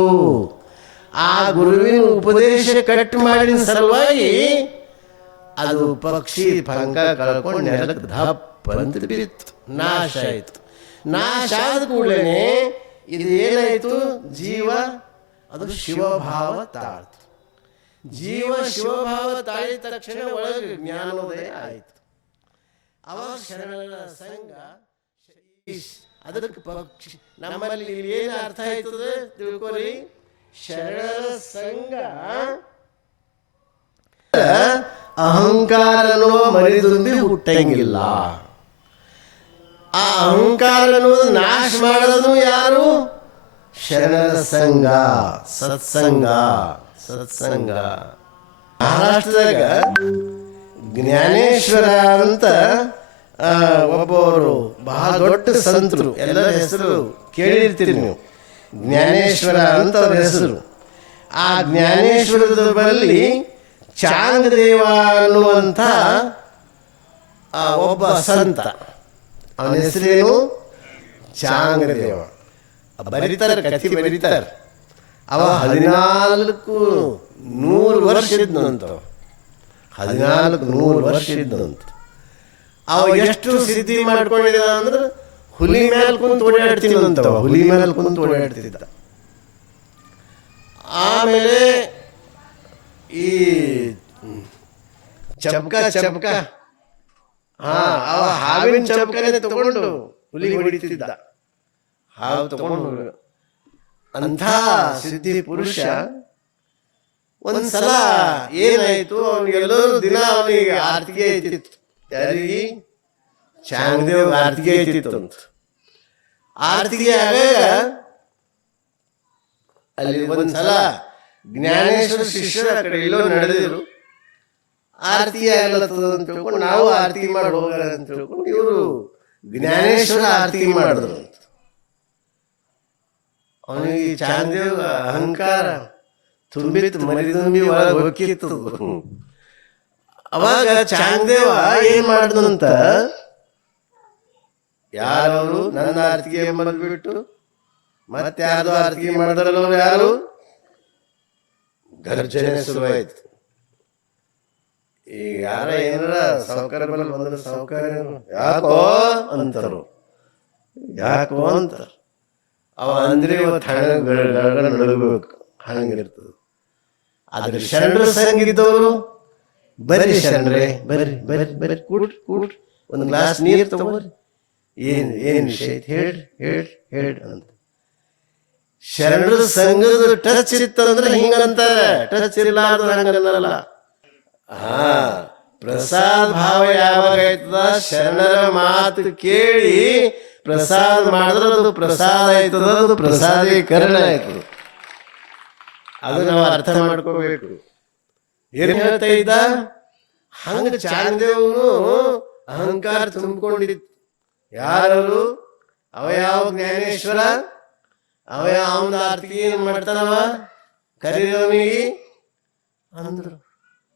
ಆ ಗುರುವಿನ ಉಪದೇಶ ಕಟ್ ಮಾಡಿದ ಸಲುವಾಗಿ ಅದು ಪಕ್ಷಿ ಭಂಗ ಕಳ್ಕೊಂಡು ನೆಲಕ್ಕೆ ದಪ್ಪ ಅಂತ ಬಿತ್ತು, ನಾಶ ಆಯಿತು. ನಾಶ ಆದ ಕೂಡಲೇ ಇದು ಏನಾಯಿತು? ಜೀವ ಅದು ಶಿವಭಾವ ತಾಳ್ತು. ಜೀವ ಶಿವಭಾವ ತಾಳಿದ ತಕ್ಷಣ ಒಳಗೆ ಜ್ಞಾನೋದಯ ಆಯಿತು. ಅವಾಗ ಶರಣರ ಸಂಘ. ಅದಕ್ಕೆ ಪಕ್ಷಿ ನಮ್ಮಲ್ಲಿ ಏನು ಅರ್ಥ ಆಯ್ತದೆ ತಿಳ್ಕೊರಿ. ಶರಣರ ಸಂಘ ಅಹಂಕಾರನೋ ಮರಿದುಂಬಿ ಹುಟ್ಟಂಗಿಲ್ಲ. ಆ ಅಹಂಕಾರ ಅನ್ನೋದು ನಾಶ ಮಾಡೋದು ಯಾರು? ಶರಣರ ಸಂಘ, ಸತ್ಸಂಗ. ಮಹಾರಾಷ್ಟ್ರದಾಗ ಜ್ಞಾನೇಶ್ವರ ಅಂತ ಒಬ್ಬವರು ಬಹಳ ದೊಡ್ಡ ಸಂತರು, ಎಲ್ಲರ ಹೆಸರು ಕೇಳಿರ್ತೀರಿ ನೀವು. ಜ್ಞಾನೇಶ್ವರ ಅಂತ ಅವ್ರ ಹೆಸರು. ಆ ಜ್ಞಾನೇಶ್ವರದ ಬಳಿ ಚಾಂಗದೇವ ಅನ್ನುವಂಥ ಒಬ್ಬ ಸಂತ. ಅವನ ಹೆಸರೇನು? ಚಾಂಗದೇವ. ಬರೀತಾರೆ, ಕಥೆ ಬರೀತಾರೆ. ಅವ 1400 ವರ್ಷ ಇದ್ನಂತ. 1400 ವರ್ಷ ಇದ್ದಂತ. ಅವ ಎಷ್ಟು ಸಿದ್ಧಿ ಮಾಡ್ಕೊಂಡಿದ್ದ ಅಂದ್ರೆ, ಹುಲಿ ಮೇಲೆ ಕುಂತು ಓಡಾಡ್ತೀನಂತ. ಹುಲಿ ಮೇಲೆ ಕುಂತು ಓಡಾಡ್ತಿದ್ದ. ಆಮೇಲೆ ಈ ಚಬ್ಕ ಅವ ಹಾವಿನ ಚಬ್ಕನೆ ತಗೊಂಡು ಹುಲಿ ಹೊಡಿತಿದ್ದ. ಹಾವು ತಗೊಂಡು ಅಂಥ ಸಿದ್ಧಿ ಪುರುಷ ಒಂದ್ಸಲ ಏನಾಯ್ತು, ಅವನಿಗೆಲ್ಲರೂ ದಿನ ಅವನಿಗೆ ಆರ್ತಿಗೆ ಐತಿತ್ತು. ಯಾರಿಗೆ? ಚಾಂಗದೇವ್ ಆರ್ತಿಗೆ ಐತಿತ್ತು ಅಂತ. ಆರ್ತಿಗೆ ಆಗಾಗ ಅಲ್ಲಿ ಒಂದ್ಸಲ ಜ್ಞಾನೇಶ್ವರ ಶಿಷ್ಯರು ಆ ಕಡೆ ಎಲ್ಲೋ ನಡೆದಿದ್ರು. ಆರತಿ ಆಗ್ಲತ್ತದ ಅಂತ ತಿಳ್ಕೊಂಡು ನಾವು ಆರತಿ ಮಾಡಿ ಹೋಗೋಣ ಅಂತ ತಿಳ್ಕೊಂಡು ಇವರು ಜ್ಞಾನೇಶ್ವರ ಆರತಿ ಮಾಡಿದ್ರು ಅಂತ. ಅವನಿಗೆ ಚಾಂಗದೇವ್ ಅಹಂಕಾರ ತುಂಬಿತ್ತು, ಮರಿದುಂಬಿ ಒಳಗೆ ಹೊಕ್ಕಿತ್ತು. ಅವಾಗ ಚಾಂಗದೇವ ಏನ್ ಮಾಡಿದಂತ, ಯಾರವರು ನನ್ನ ಆರತಿಗೆ ಬಿಟ್ಟು ಮತ್ತೆ ಯಾರ್ದು ಆರತಿ ಮಾಡಿದ್ರಲ್ಲ ಅವ್ರು ಯಾರು? ಗರ್ಜನೆ ಶುರುವಾಯ್ತು. ಈಗ ಯಾರ ಏನಾರ ಸೌಕರ್ಯ ಮೇಲೆ ಬಂದ್ರೆ ಸೌಕರ್ಯ ಯಾಕೋ ಅಂತಾರು, ಯಾಕೋ ಅಂತಾರ. ಅವ ಅಂದ್ರೆ ಇವತ್ತು ನಡಬೇಕು, ಹಂಗಿರ್ತದ. ಆದ್ರೆ ಶರಣರ ಸಂಗಿದ್ದವರು ಬರ್ರಿ ಶರಣರೇ, ಬರ್ರಿ ಬರ್ರಿ ಬರ್ರಿ, ಕೂಡ್ರಿ ಒಂದು ಗ್ಲಾಸ್ ನೀರು ತಗೋರಿ, ಏನ್ ವಿಷಯ ಹೇಳ್ರಿ ಹೇಳ್ರಿ ಹೇಳ್ರಿ ಅಂತ. ಶರಣರ ಸಂಘದ ಟಚ್ ಇತ್ತಂದ್ರೆ ಹಿಂಗಂತಾರೆ, ಟಚ್ ಇರ್ಲಾರ್ದು ಹಂಗಲ್ಲ. ಪ್ರಸಾದ ಭಾವ ಯಾವಾಗ ಆಯ್ತದ, ಶರಣರ ಮಾತು ಕೇಳಿ ಪ್ರಸಾದ ಮಾಡಿದ್ರೆ ಅದು ಪ್ರಸಾದ ಆಯ್ತದ, ಅದು ಪ್ರಸಾದೀಕರಣ ಆಯ್ತದ. ಅದು ನಾವು ಅರ್ಥ ಮಾಡ್ಕೋಬೇಕು. ಏನ್ ಹೇಳ್ತಾ ಇದ್ದ, ಹಂಗ ಚಾಂಗದೇವನು ಅಹಂಕಾರ ತುಂಬಿಕೊಂಡಿತ್ತು. ಯಾರು? ಅವ ಯಾವ ಜ್ಞಾನೇಶ್ವರ, ಅವ ಯಾವನ ಆರ್ತಿ ಏನ್ ಮಾಡ್ತಾನವ, ಕರೀರವನಿಗೆ ಅಂದ್ರು.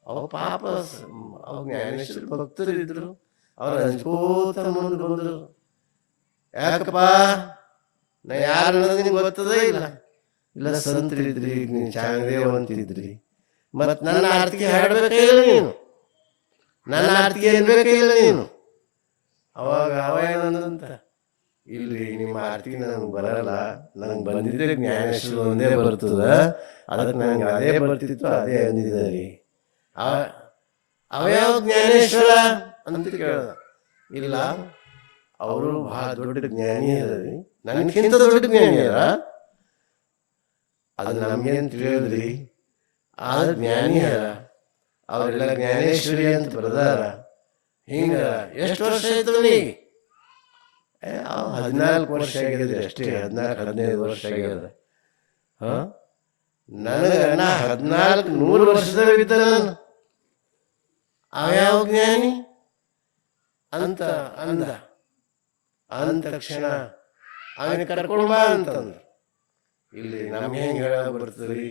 ಅವ ಪಾಪ ಅವ ಜ್ಞಾನೇಶ್ವರ ಭಕ್ತರು ಇದ್ರು, ಅವ್ರು ಹಂಚ್ಕೋತ ಮುಂದೆ ಬಂದ್ರು. ಯಾಕಪ್ಪ, ನಾ ಯಾರು ಅನ್ನೋದು ನಿಂಗೆ ಗೊತ್ತದ ಇಲ್ಲ? ಇಲ್ಲ ಸಂತರಿದ್ರಿ, ಚಾಂಗದೇವ ಅಂತಿದ್ರಿ, ಮತ್ ನನ್ನ ಆರ್ತಿಗೆ ಹಾಡ್ಬೇಕಿಲ್ಲ ನೀನು, ನನ್ನ ಆರ್ತಿಗೆ ಏನ್ಬೇಕಿಲ್ಲ ನೀನು. ಅವಾಗ ಅವ ಏನಂತ, ಇಲ್ರಿ ನಿಮ್ಮ ಆರ್ತಿಗೆ ನನಗೆ ಬರಲ್ಲ, ನನಗೆ ಬಂದಿದ್ದೆ ಜ್ಞಾನೇಶ್ವರ ಒಂದೇ ಬರ್ತದ, ಅದಕ್ಕೆ ನನಗೆ ಅದೇ ಬರ್ತಿತ್ತು, ಅದೇ ಅಂದಿದ್ದ ರೀ. ಅವ ಯಾವ ಜ್ಞಾನೇಶ್ವರ ಅಂತ ಕೇಳ್ದ. ಇಲ್ಲ, ಅವರು ಬಹಳ ದೊಡ್ಡ ಜ್ಞಾನಿ ಅದ್ರಿ, ನನ್ಗಿಂತ ದೊಡ್ಡ ಜ್ಞಾನಿ ಅದ, ಅದು ನಮ್ಗೇನ್ ತಿಳಿಯೋದ್ರಿ, ಆದ ಜ್ಞಾನಿ ಅದ, ಅವರೆಲ್ಲ ಜ್ಞಾನೇಶ್ವರಿ ಅಂತ ಬರ್ದಾರ. ಹಿಂಗ ಎಷ್ಟು ವರ್ಷ ಆಯ್ತು ನೀ? 14 ವರ್ಷ ಆಗಿದ್ರಿ ಅಷ್ಟೇ, 14-15 ವರ್ಷ ಆಗ್ಯದ. ನನಗ ನಾ 1400 ವರ್ಷದಾಗ ಇದ್ದ ನಾನು. ಅವ್ಯಾವ ಜ್ಞಾನಿ ಅಂತ ಅಂದ ತಕ್ಷಣ ಅವನಿಗೆ ಕರ್ಕೊಂಡು ಬಾ ಅಂತಂದ್ರು. ಇಲ್ಲಿ ನಮ್ಗೆ ಹೆಂಗೆ ಹೇಳ ಬರ್ತದ್ರಿ,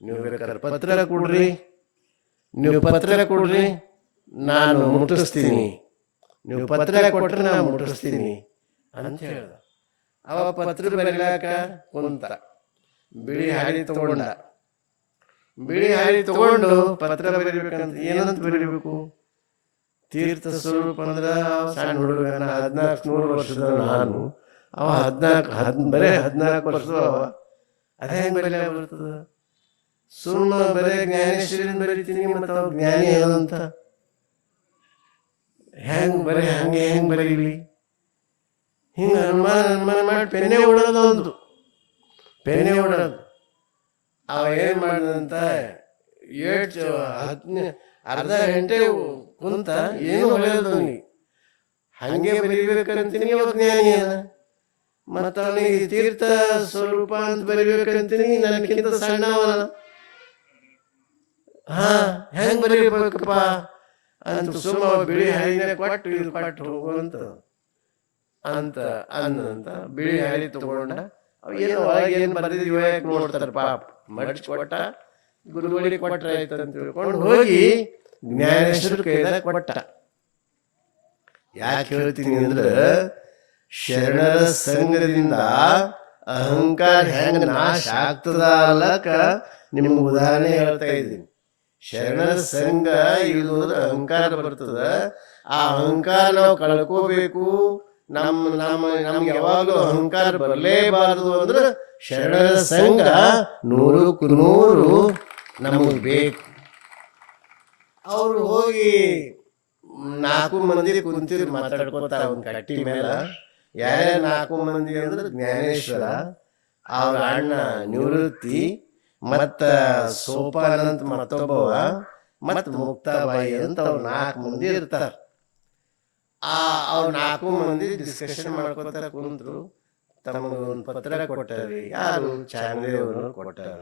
ನೀವು ಬೇಕಾದ್ರೆ ಪತ್ರ ಕೊಡ್ರಿ, ನೀವು ಪತ್ರ ಕೊಡ್ರಿ, ನಾನು ಮುಟ್ಟಿಸ್ತೀನಿ, ನೀವು ಪತ್ರ ಕೊಟ್ರೆ ನಾನು ಮುಟ್ಟಿಸ್ತೀನಿ ಅಂತ ಹೇಳ್ದ. ಅವ ಪತ್ರ ಬರೀಲಾಕ ಕುಂತ, ಬಿಳಿ ಹಾಳಿ ತಗೊಂಡ. ಬಿಳಿ ಹಾಳಿ ತಗೊಂಡು ಪತ್ರ ಬರೀಬೇಕಂತ ಏನಂತ ಬರೀಬೇಕು? ತೀರ್ಥ ಸ್ವರೂಪ ಅಂದ್ರ ಸಣ್ಣ ಹುಡುಗ, 1400 ವರ್ಷದ ನಾನು, ಅವ 14 ವರ್ಷದ ಅವ, ಅದೇ ಹೆಂಗ್ ಬರೀಲಾಕ ಬರ್ತದ? ಸುಮ್ಮ ಬರೇ ಜ್ಞಾನೇಶ್ವರಿನ ಬರೀತೀನಿ, ಮತ್ತು ಅವ ಜ್ಞಾನಿ ಏನಂತ ಹೆಂಗ್ ಹೆಂಗ್ ಬರೀಲಿ? ಹಿಂಗ ಅನುಮಾನ ಮಾಡಿ ಪೆನ್ನೆ ಹೊಡೋದು, ಒಂದು ಪೆನ್ನೆ ಹೊಡೋದು. ಅವ ಏನ್ ಮಾಡಿದಂತ, ಅರ್ಧ ಗಂಟೆ ಕುಂತ ಏನು ಹೊಳೆಯೋದು, ಹಂಗೆ ಬರೀಬೇಕಂತೀನಿ. ಅವ ಜ್ಞಾನಿ ಅದ, ಮತ್ತ ಅವನಿಗೆ ತೀರ್ಥ ಸ್ವರೂಪ ಅಂತ ಬರೀಬೇಕಂತೀನಿ, ನನಗಿಂತ ಸಣ್ಣವನ. ಹೆಂಗ್ ಬರೀಬೇಕಪ್ಪ ಅಂತ ಸುಮ್ಮ ಬಿಳಿ ಹಾಳಿನ ಕೊಟ್ಟು ಇದು ಕೊಟ್ಟು ಹೋಗುವಂತ ಅಂದಂತ ಬಿಳಿ ಹಾಳಿ ತಗೊಂಡ. ಅವ ಏನು ಒಳಗೆ ಏನು ಬರೆದಿದ್ವಿ ಯಾಕೆ ನೋಡ್ತಾರ, ಪಾಪ ಮಡಚಿ ಕೊಟ್ಟ, ಗುರುಗಳಿಗೆ ಕೊಟ್ಟ ಆಯ್ತು ಅಂತ ತಿಳ್ಕೊಂಡು ಹೋಗಿ ಜ್ಞಾನೇಶ್ವರ ಕೈದಾಗ ಕೊಟ್ಟ. ಯಾಕೆ ಹೇಳ್ತೀನಿ ಅಂದ್ರೆ, ಶರಣರ ಸಂಘದಿಂದ ಅಹಂಕಾರ ಹೆಂಗ ನಾಶ ಆಗ್ತದ ಅಲ್ಲಕ ನಿಮ್ಗೆ ಉದಾಹರಣೆ ಹೇಳ್ತಾ ಇದ್ದೀನಿ. ಶರಣರ ಸಂಘ ಇಲ್ಲೋದ್ರೆ ಅಹಂಕಾರ ಬರ್ತದ. ಆ ಅಹಂಕಾರ ನಾವು ಕಳ್ಕೋಬೇಕು. ನಮ್ಗೆ ಯಾವಾಗಲೂ ಅಹಂಕಾರ ಬರಲೇಬಾರದು ಅಂದ್ರೆ ಶರಣರ ಸಂಘ 100ಕ್ಕೆ 100 ನಮಗೆ ಬೇಕು. ಅವ್ರು ಹೋಗಿ 4 ಮಂದಿ ಕುಂತಿದ್ರು ಮಾತಾಡ್ಕೋತಾರ ಒಂದು ಕಟ್ಟಿ ಮೇಲೆ. ಯಾರೇ 4 ಮಂದಿ ಅಂದ್ರೆ ಜ್ಞಾನೇಶ್ವರ, ಅವ್ರ ಅಣ್ಣ ನಿವೃತ್ತಿ, ಮತ್ತ ಸೋಪಾನಂತ ಮತ್ತೊಬ್ಬವ, ಮತ್ ಮುಕ್ತಾಬಾಯಿ ಅಂತ ಅವ್ರು 4 ಮಂದಿ ಇರ್ತಾರ. ಅವ್ರು 4 ಮಂದಿ ಡಿಸ್ಕಷನ್ ಮಾಡ್ಕೋತಾರ ಕುಂತ್ರು. ತಮಗೆ ಒಂದು ಪತ್ರ ಕೊಟ್ಟಾರಿ. ಯಾರು? ಚಾಂಗದೇವರು ಕೊಟ್ಟಾರ.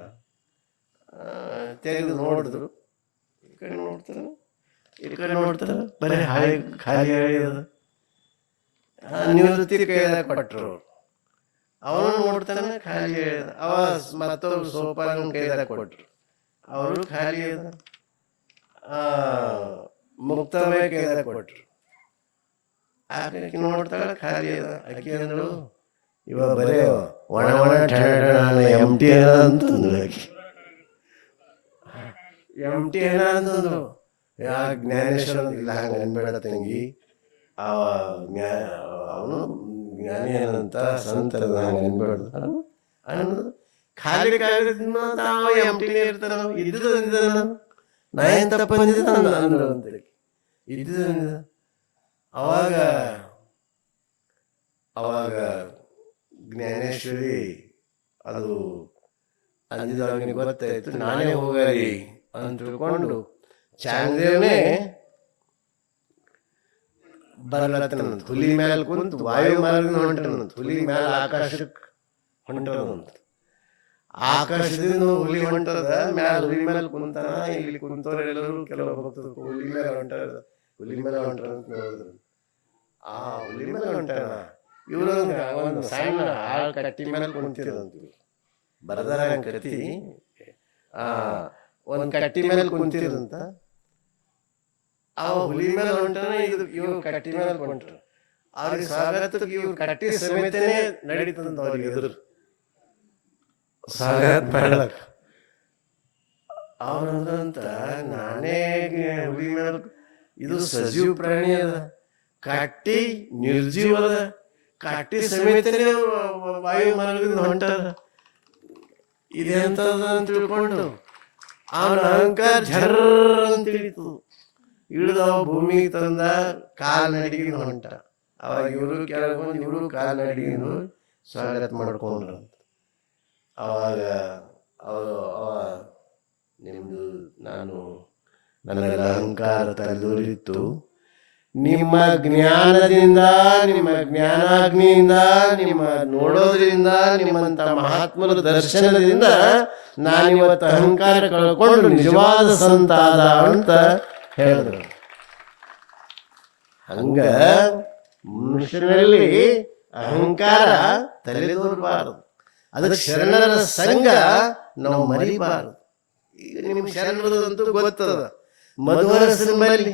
ತೆಗೆದು ನೋಡಿದ್ರು, ಈ ಕಡೆ ನೋಡ್ತಾರ, ಈ ಕಡೆ ನೋಡ್ತಾರ, ಬರೀ ಹಾಳಿ ಖಾಲಿ ಹಾಳಿ ಅದ. ನಿವೃತ್ತಿ ಕೈದಾಗ ಕೊಟ್ಟರು. ಅವನು ನೋಡ್ತಾನೆ ಖಾಲಿ ಹೇಳಿದ. ಅವ ಮತ್ತೊಬ್ಬ ಸೋಪಾನ ಕೈದಾಗ ಕೊಟ್ರು, ಅವರು ಖಾಲಿ ಅದ. ಮುಕ್ತಮಯ ಕೈದಾಗ ಕೊಟ್ರು. ಆಕೆ ನೋಡ್ತಾಳ ಖಾಲಿ ಅದ. ಆಕೆ ಅಂದಳು, ಇವ ಬರೇ ಒಣ ಎಂಟಿ ಏನ ಅಂತಂದ್ರು. ಆಕೆ ಎಂಟಿ ಏನ ಅಂತಂದ್ರು. ಯಾ ಜ್ಞಾನೇಶ್ವರ ಇಲ್ಲ, ಹಂಗ ಅನ್ಬೇಡ ತಂಗಿ, ಅವನು ಜ್ಞಾನಿ ಏನಂತ ಸಂತರದ, ಹಂಗ ಅನ್ಬೇಡ ಅನ್ನೋದು. ಖಾಲಿ ಎಂಟಿನೇ ಇರ್ತಾರ. ಇದ್ದ ನಾ ಏನ್ ತಪ್ಪ ಅಂದಿದ್ದ ಅಂದ್ರು ಅಂತೇಳಿ ಇದ್ದ. ಅವಾಗ ಜ್ಞಾನೇಶ್ವರಿ ಅದು ಅಂದಿದಾಗ ಗೊತ್ತಾಯ್ತು. ನಾನೇ ಹೋಗಲಿ ಅಂತ ತಿಳ್ಕೊಂಡು ಚಾಂಗದೇವನೇ ಬರಲತ್ತನ. ಹುಲಿ ಮೇಲೆ ಕುಂತು ವಾಯು ಮಾರ್ಗ ಹೊಂಟನಂತ. ಹುಲಿ ಮೇಲೆ ಆಕಾಶಕ್ಕೆ ಹೊಂಟದಂತ. ಆಕಾಶದಿಂದ ಹುಲಿ ಹೊಂಟದ, ಮ್ಯಾಲ ಹುಲಿ ಮೇಲೆ ಕುಂತಾನ. ಇಲ್ಲಿ ಕುಂತವ್ರೆಲ್ಲರೂ ಕೆಲವು ಭಕ್ತರು ಹುಲಿ ಮೇಲೆ ಹೊಂಟದ, ಹುಲಿ ಮೇಲೆ ಹೊಂಟದ ಅಂತ ನೋಡಿದ್ರು. ಆ ಹುಲಿ ಮೇಲೆ ಹೊಂಟಾನ. ಇವರು ಒಂದು ಸಣ್ಣ ಆಳ್ ಕಟ್ಟಿ ಮೇಲೆ ಕುಂತಿರಂತ. ಬರದಾರ ಕಟ್ಟಿ ಒಂದ್ ಕಟ್ಟಿ ಮೇಲೆ ಕುಂತಿರಂತ. ಆ ಹುಲಿ ಮೇಲೆ ಹೊಂಟಾನ, ಇವ್ರು ಕಟ್ಟಿ ಮೇಲೆ ಹೊಂಟ್ರ. ಅವ್ರಿಗೆ ಸ್ವಾಗತಕ್ಕೆ ಇವ್ರು ಕಟ್ಟಿ ಸಮೇತನೇ ನಡೀತದಂತ ಅವ್ರಿಗೆ ಎದುರು ಸ್ವಾಗತ ಮಾಡ್ಲಕ್. ಅವ್ರಂತ ನಾನೇ ಹುಲಿ ಮೇಲೆ, ಇದು ಸಜೀವ ಪ್ರಾಣಿ ಅದ, ಕಟ್ಟಿ ನಿರ್ಜೀವ ಅದ, ಕಟ್ಟಿ ಸಮೇತನೇ ವಾಯು ಮಾರ್ಗದಿಂದ ಹೊಂಟದ, ಇದೆ ಅಂತದ ಅಂತ ತಿಳ್ಕೊಂಡು ಅವನ ಅಹಂಕಾರ ಝರ್ ಅಂತ ಹಿಡಿತು. ಹಿಡಿದು ಅವ ಭೂಮಿಗೆ ತಂದ, ಕಾಲ್ ನಡಿಗೆ ಹೊಂಟ. ಅವಾಗ ಇವರು ಕೆಳಗೊಂಡು ಇವರು ಕಾಲ್ ನಡಿಗೆ ಸ್ವಾಗತ ಮಾಡ್ಕೊಂಡ್ರು. ಅವಾಗ ಅವ ನಿಮ್ದು ನನ್ನೆಲ್ಲ ಅಹಂಕಾರ ತಲೆದೂರಿತ್ತು, ನಿಮ್ಮ ಜ್ಞಾನದಿಂದ, ನಿಮ್ಮ ಜ್ಞಾನಾಗ್ನಿಯಿಂದ, ನಿಮ್ಮ ನೋಡೋದ್ರಿಂದ, ನಿಮ್ಮಂತ ಮಹಾತ್ಮರ ದರ್ಶನದಿಂದ ನಾನಿವತ್ತು ಅಹಂಕಾರ ಕಳ್ಕೊಂಡು ನಿಜವಾದ ಸಂತಾದ ಅಂತ ಹೇಳಿದ್ರು. ಹಂಗ ಮನುಷ್ಯನಲ್ಲಿ ಅಹಂಕಾರ ತಲೆದೂರಬಾರದು. ಅದಕ್ಕೆ ಶರಣರ ಸಂಘ ನಾವು ಮರಿಬಾರದು. ಈಗ ನಿಮ್ ಶರಣರದಂತೂ ಗೊತ್ತದ, ಮಧುವರಸನ ಮೇಲೆ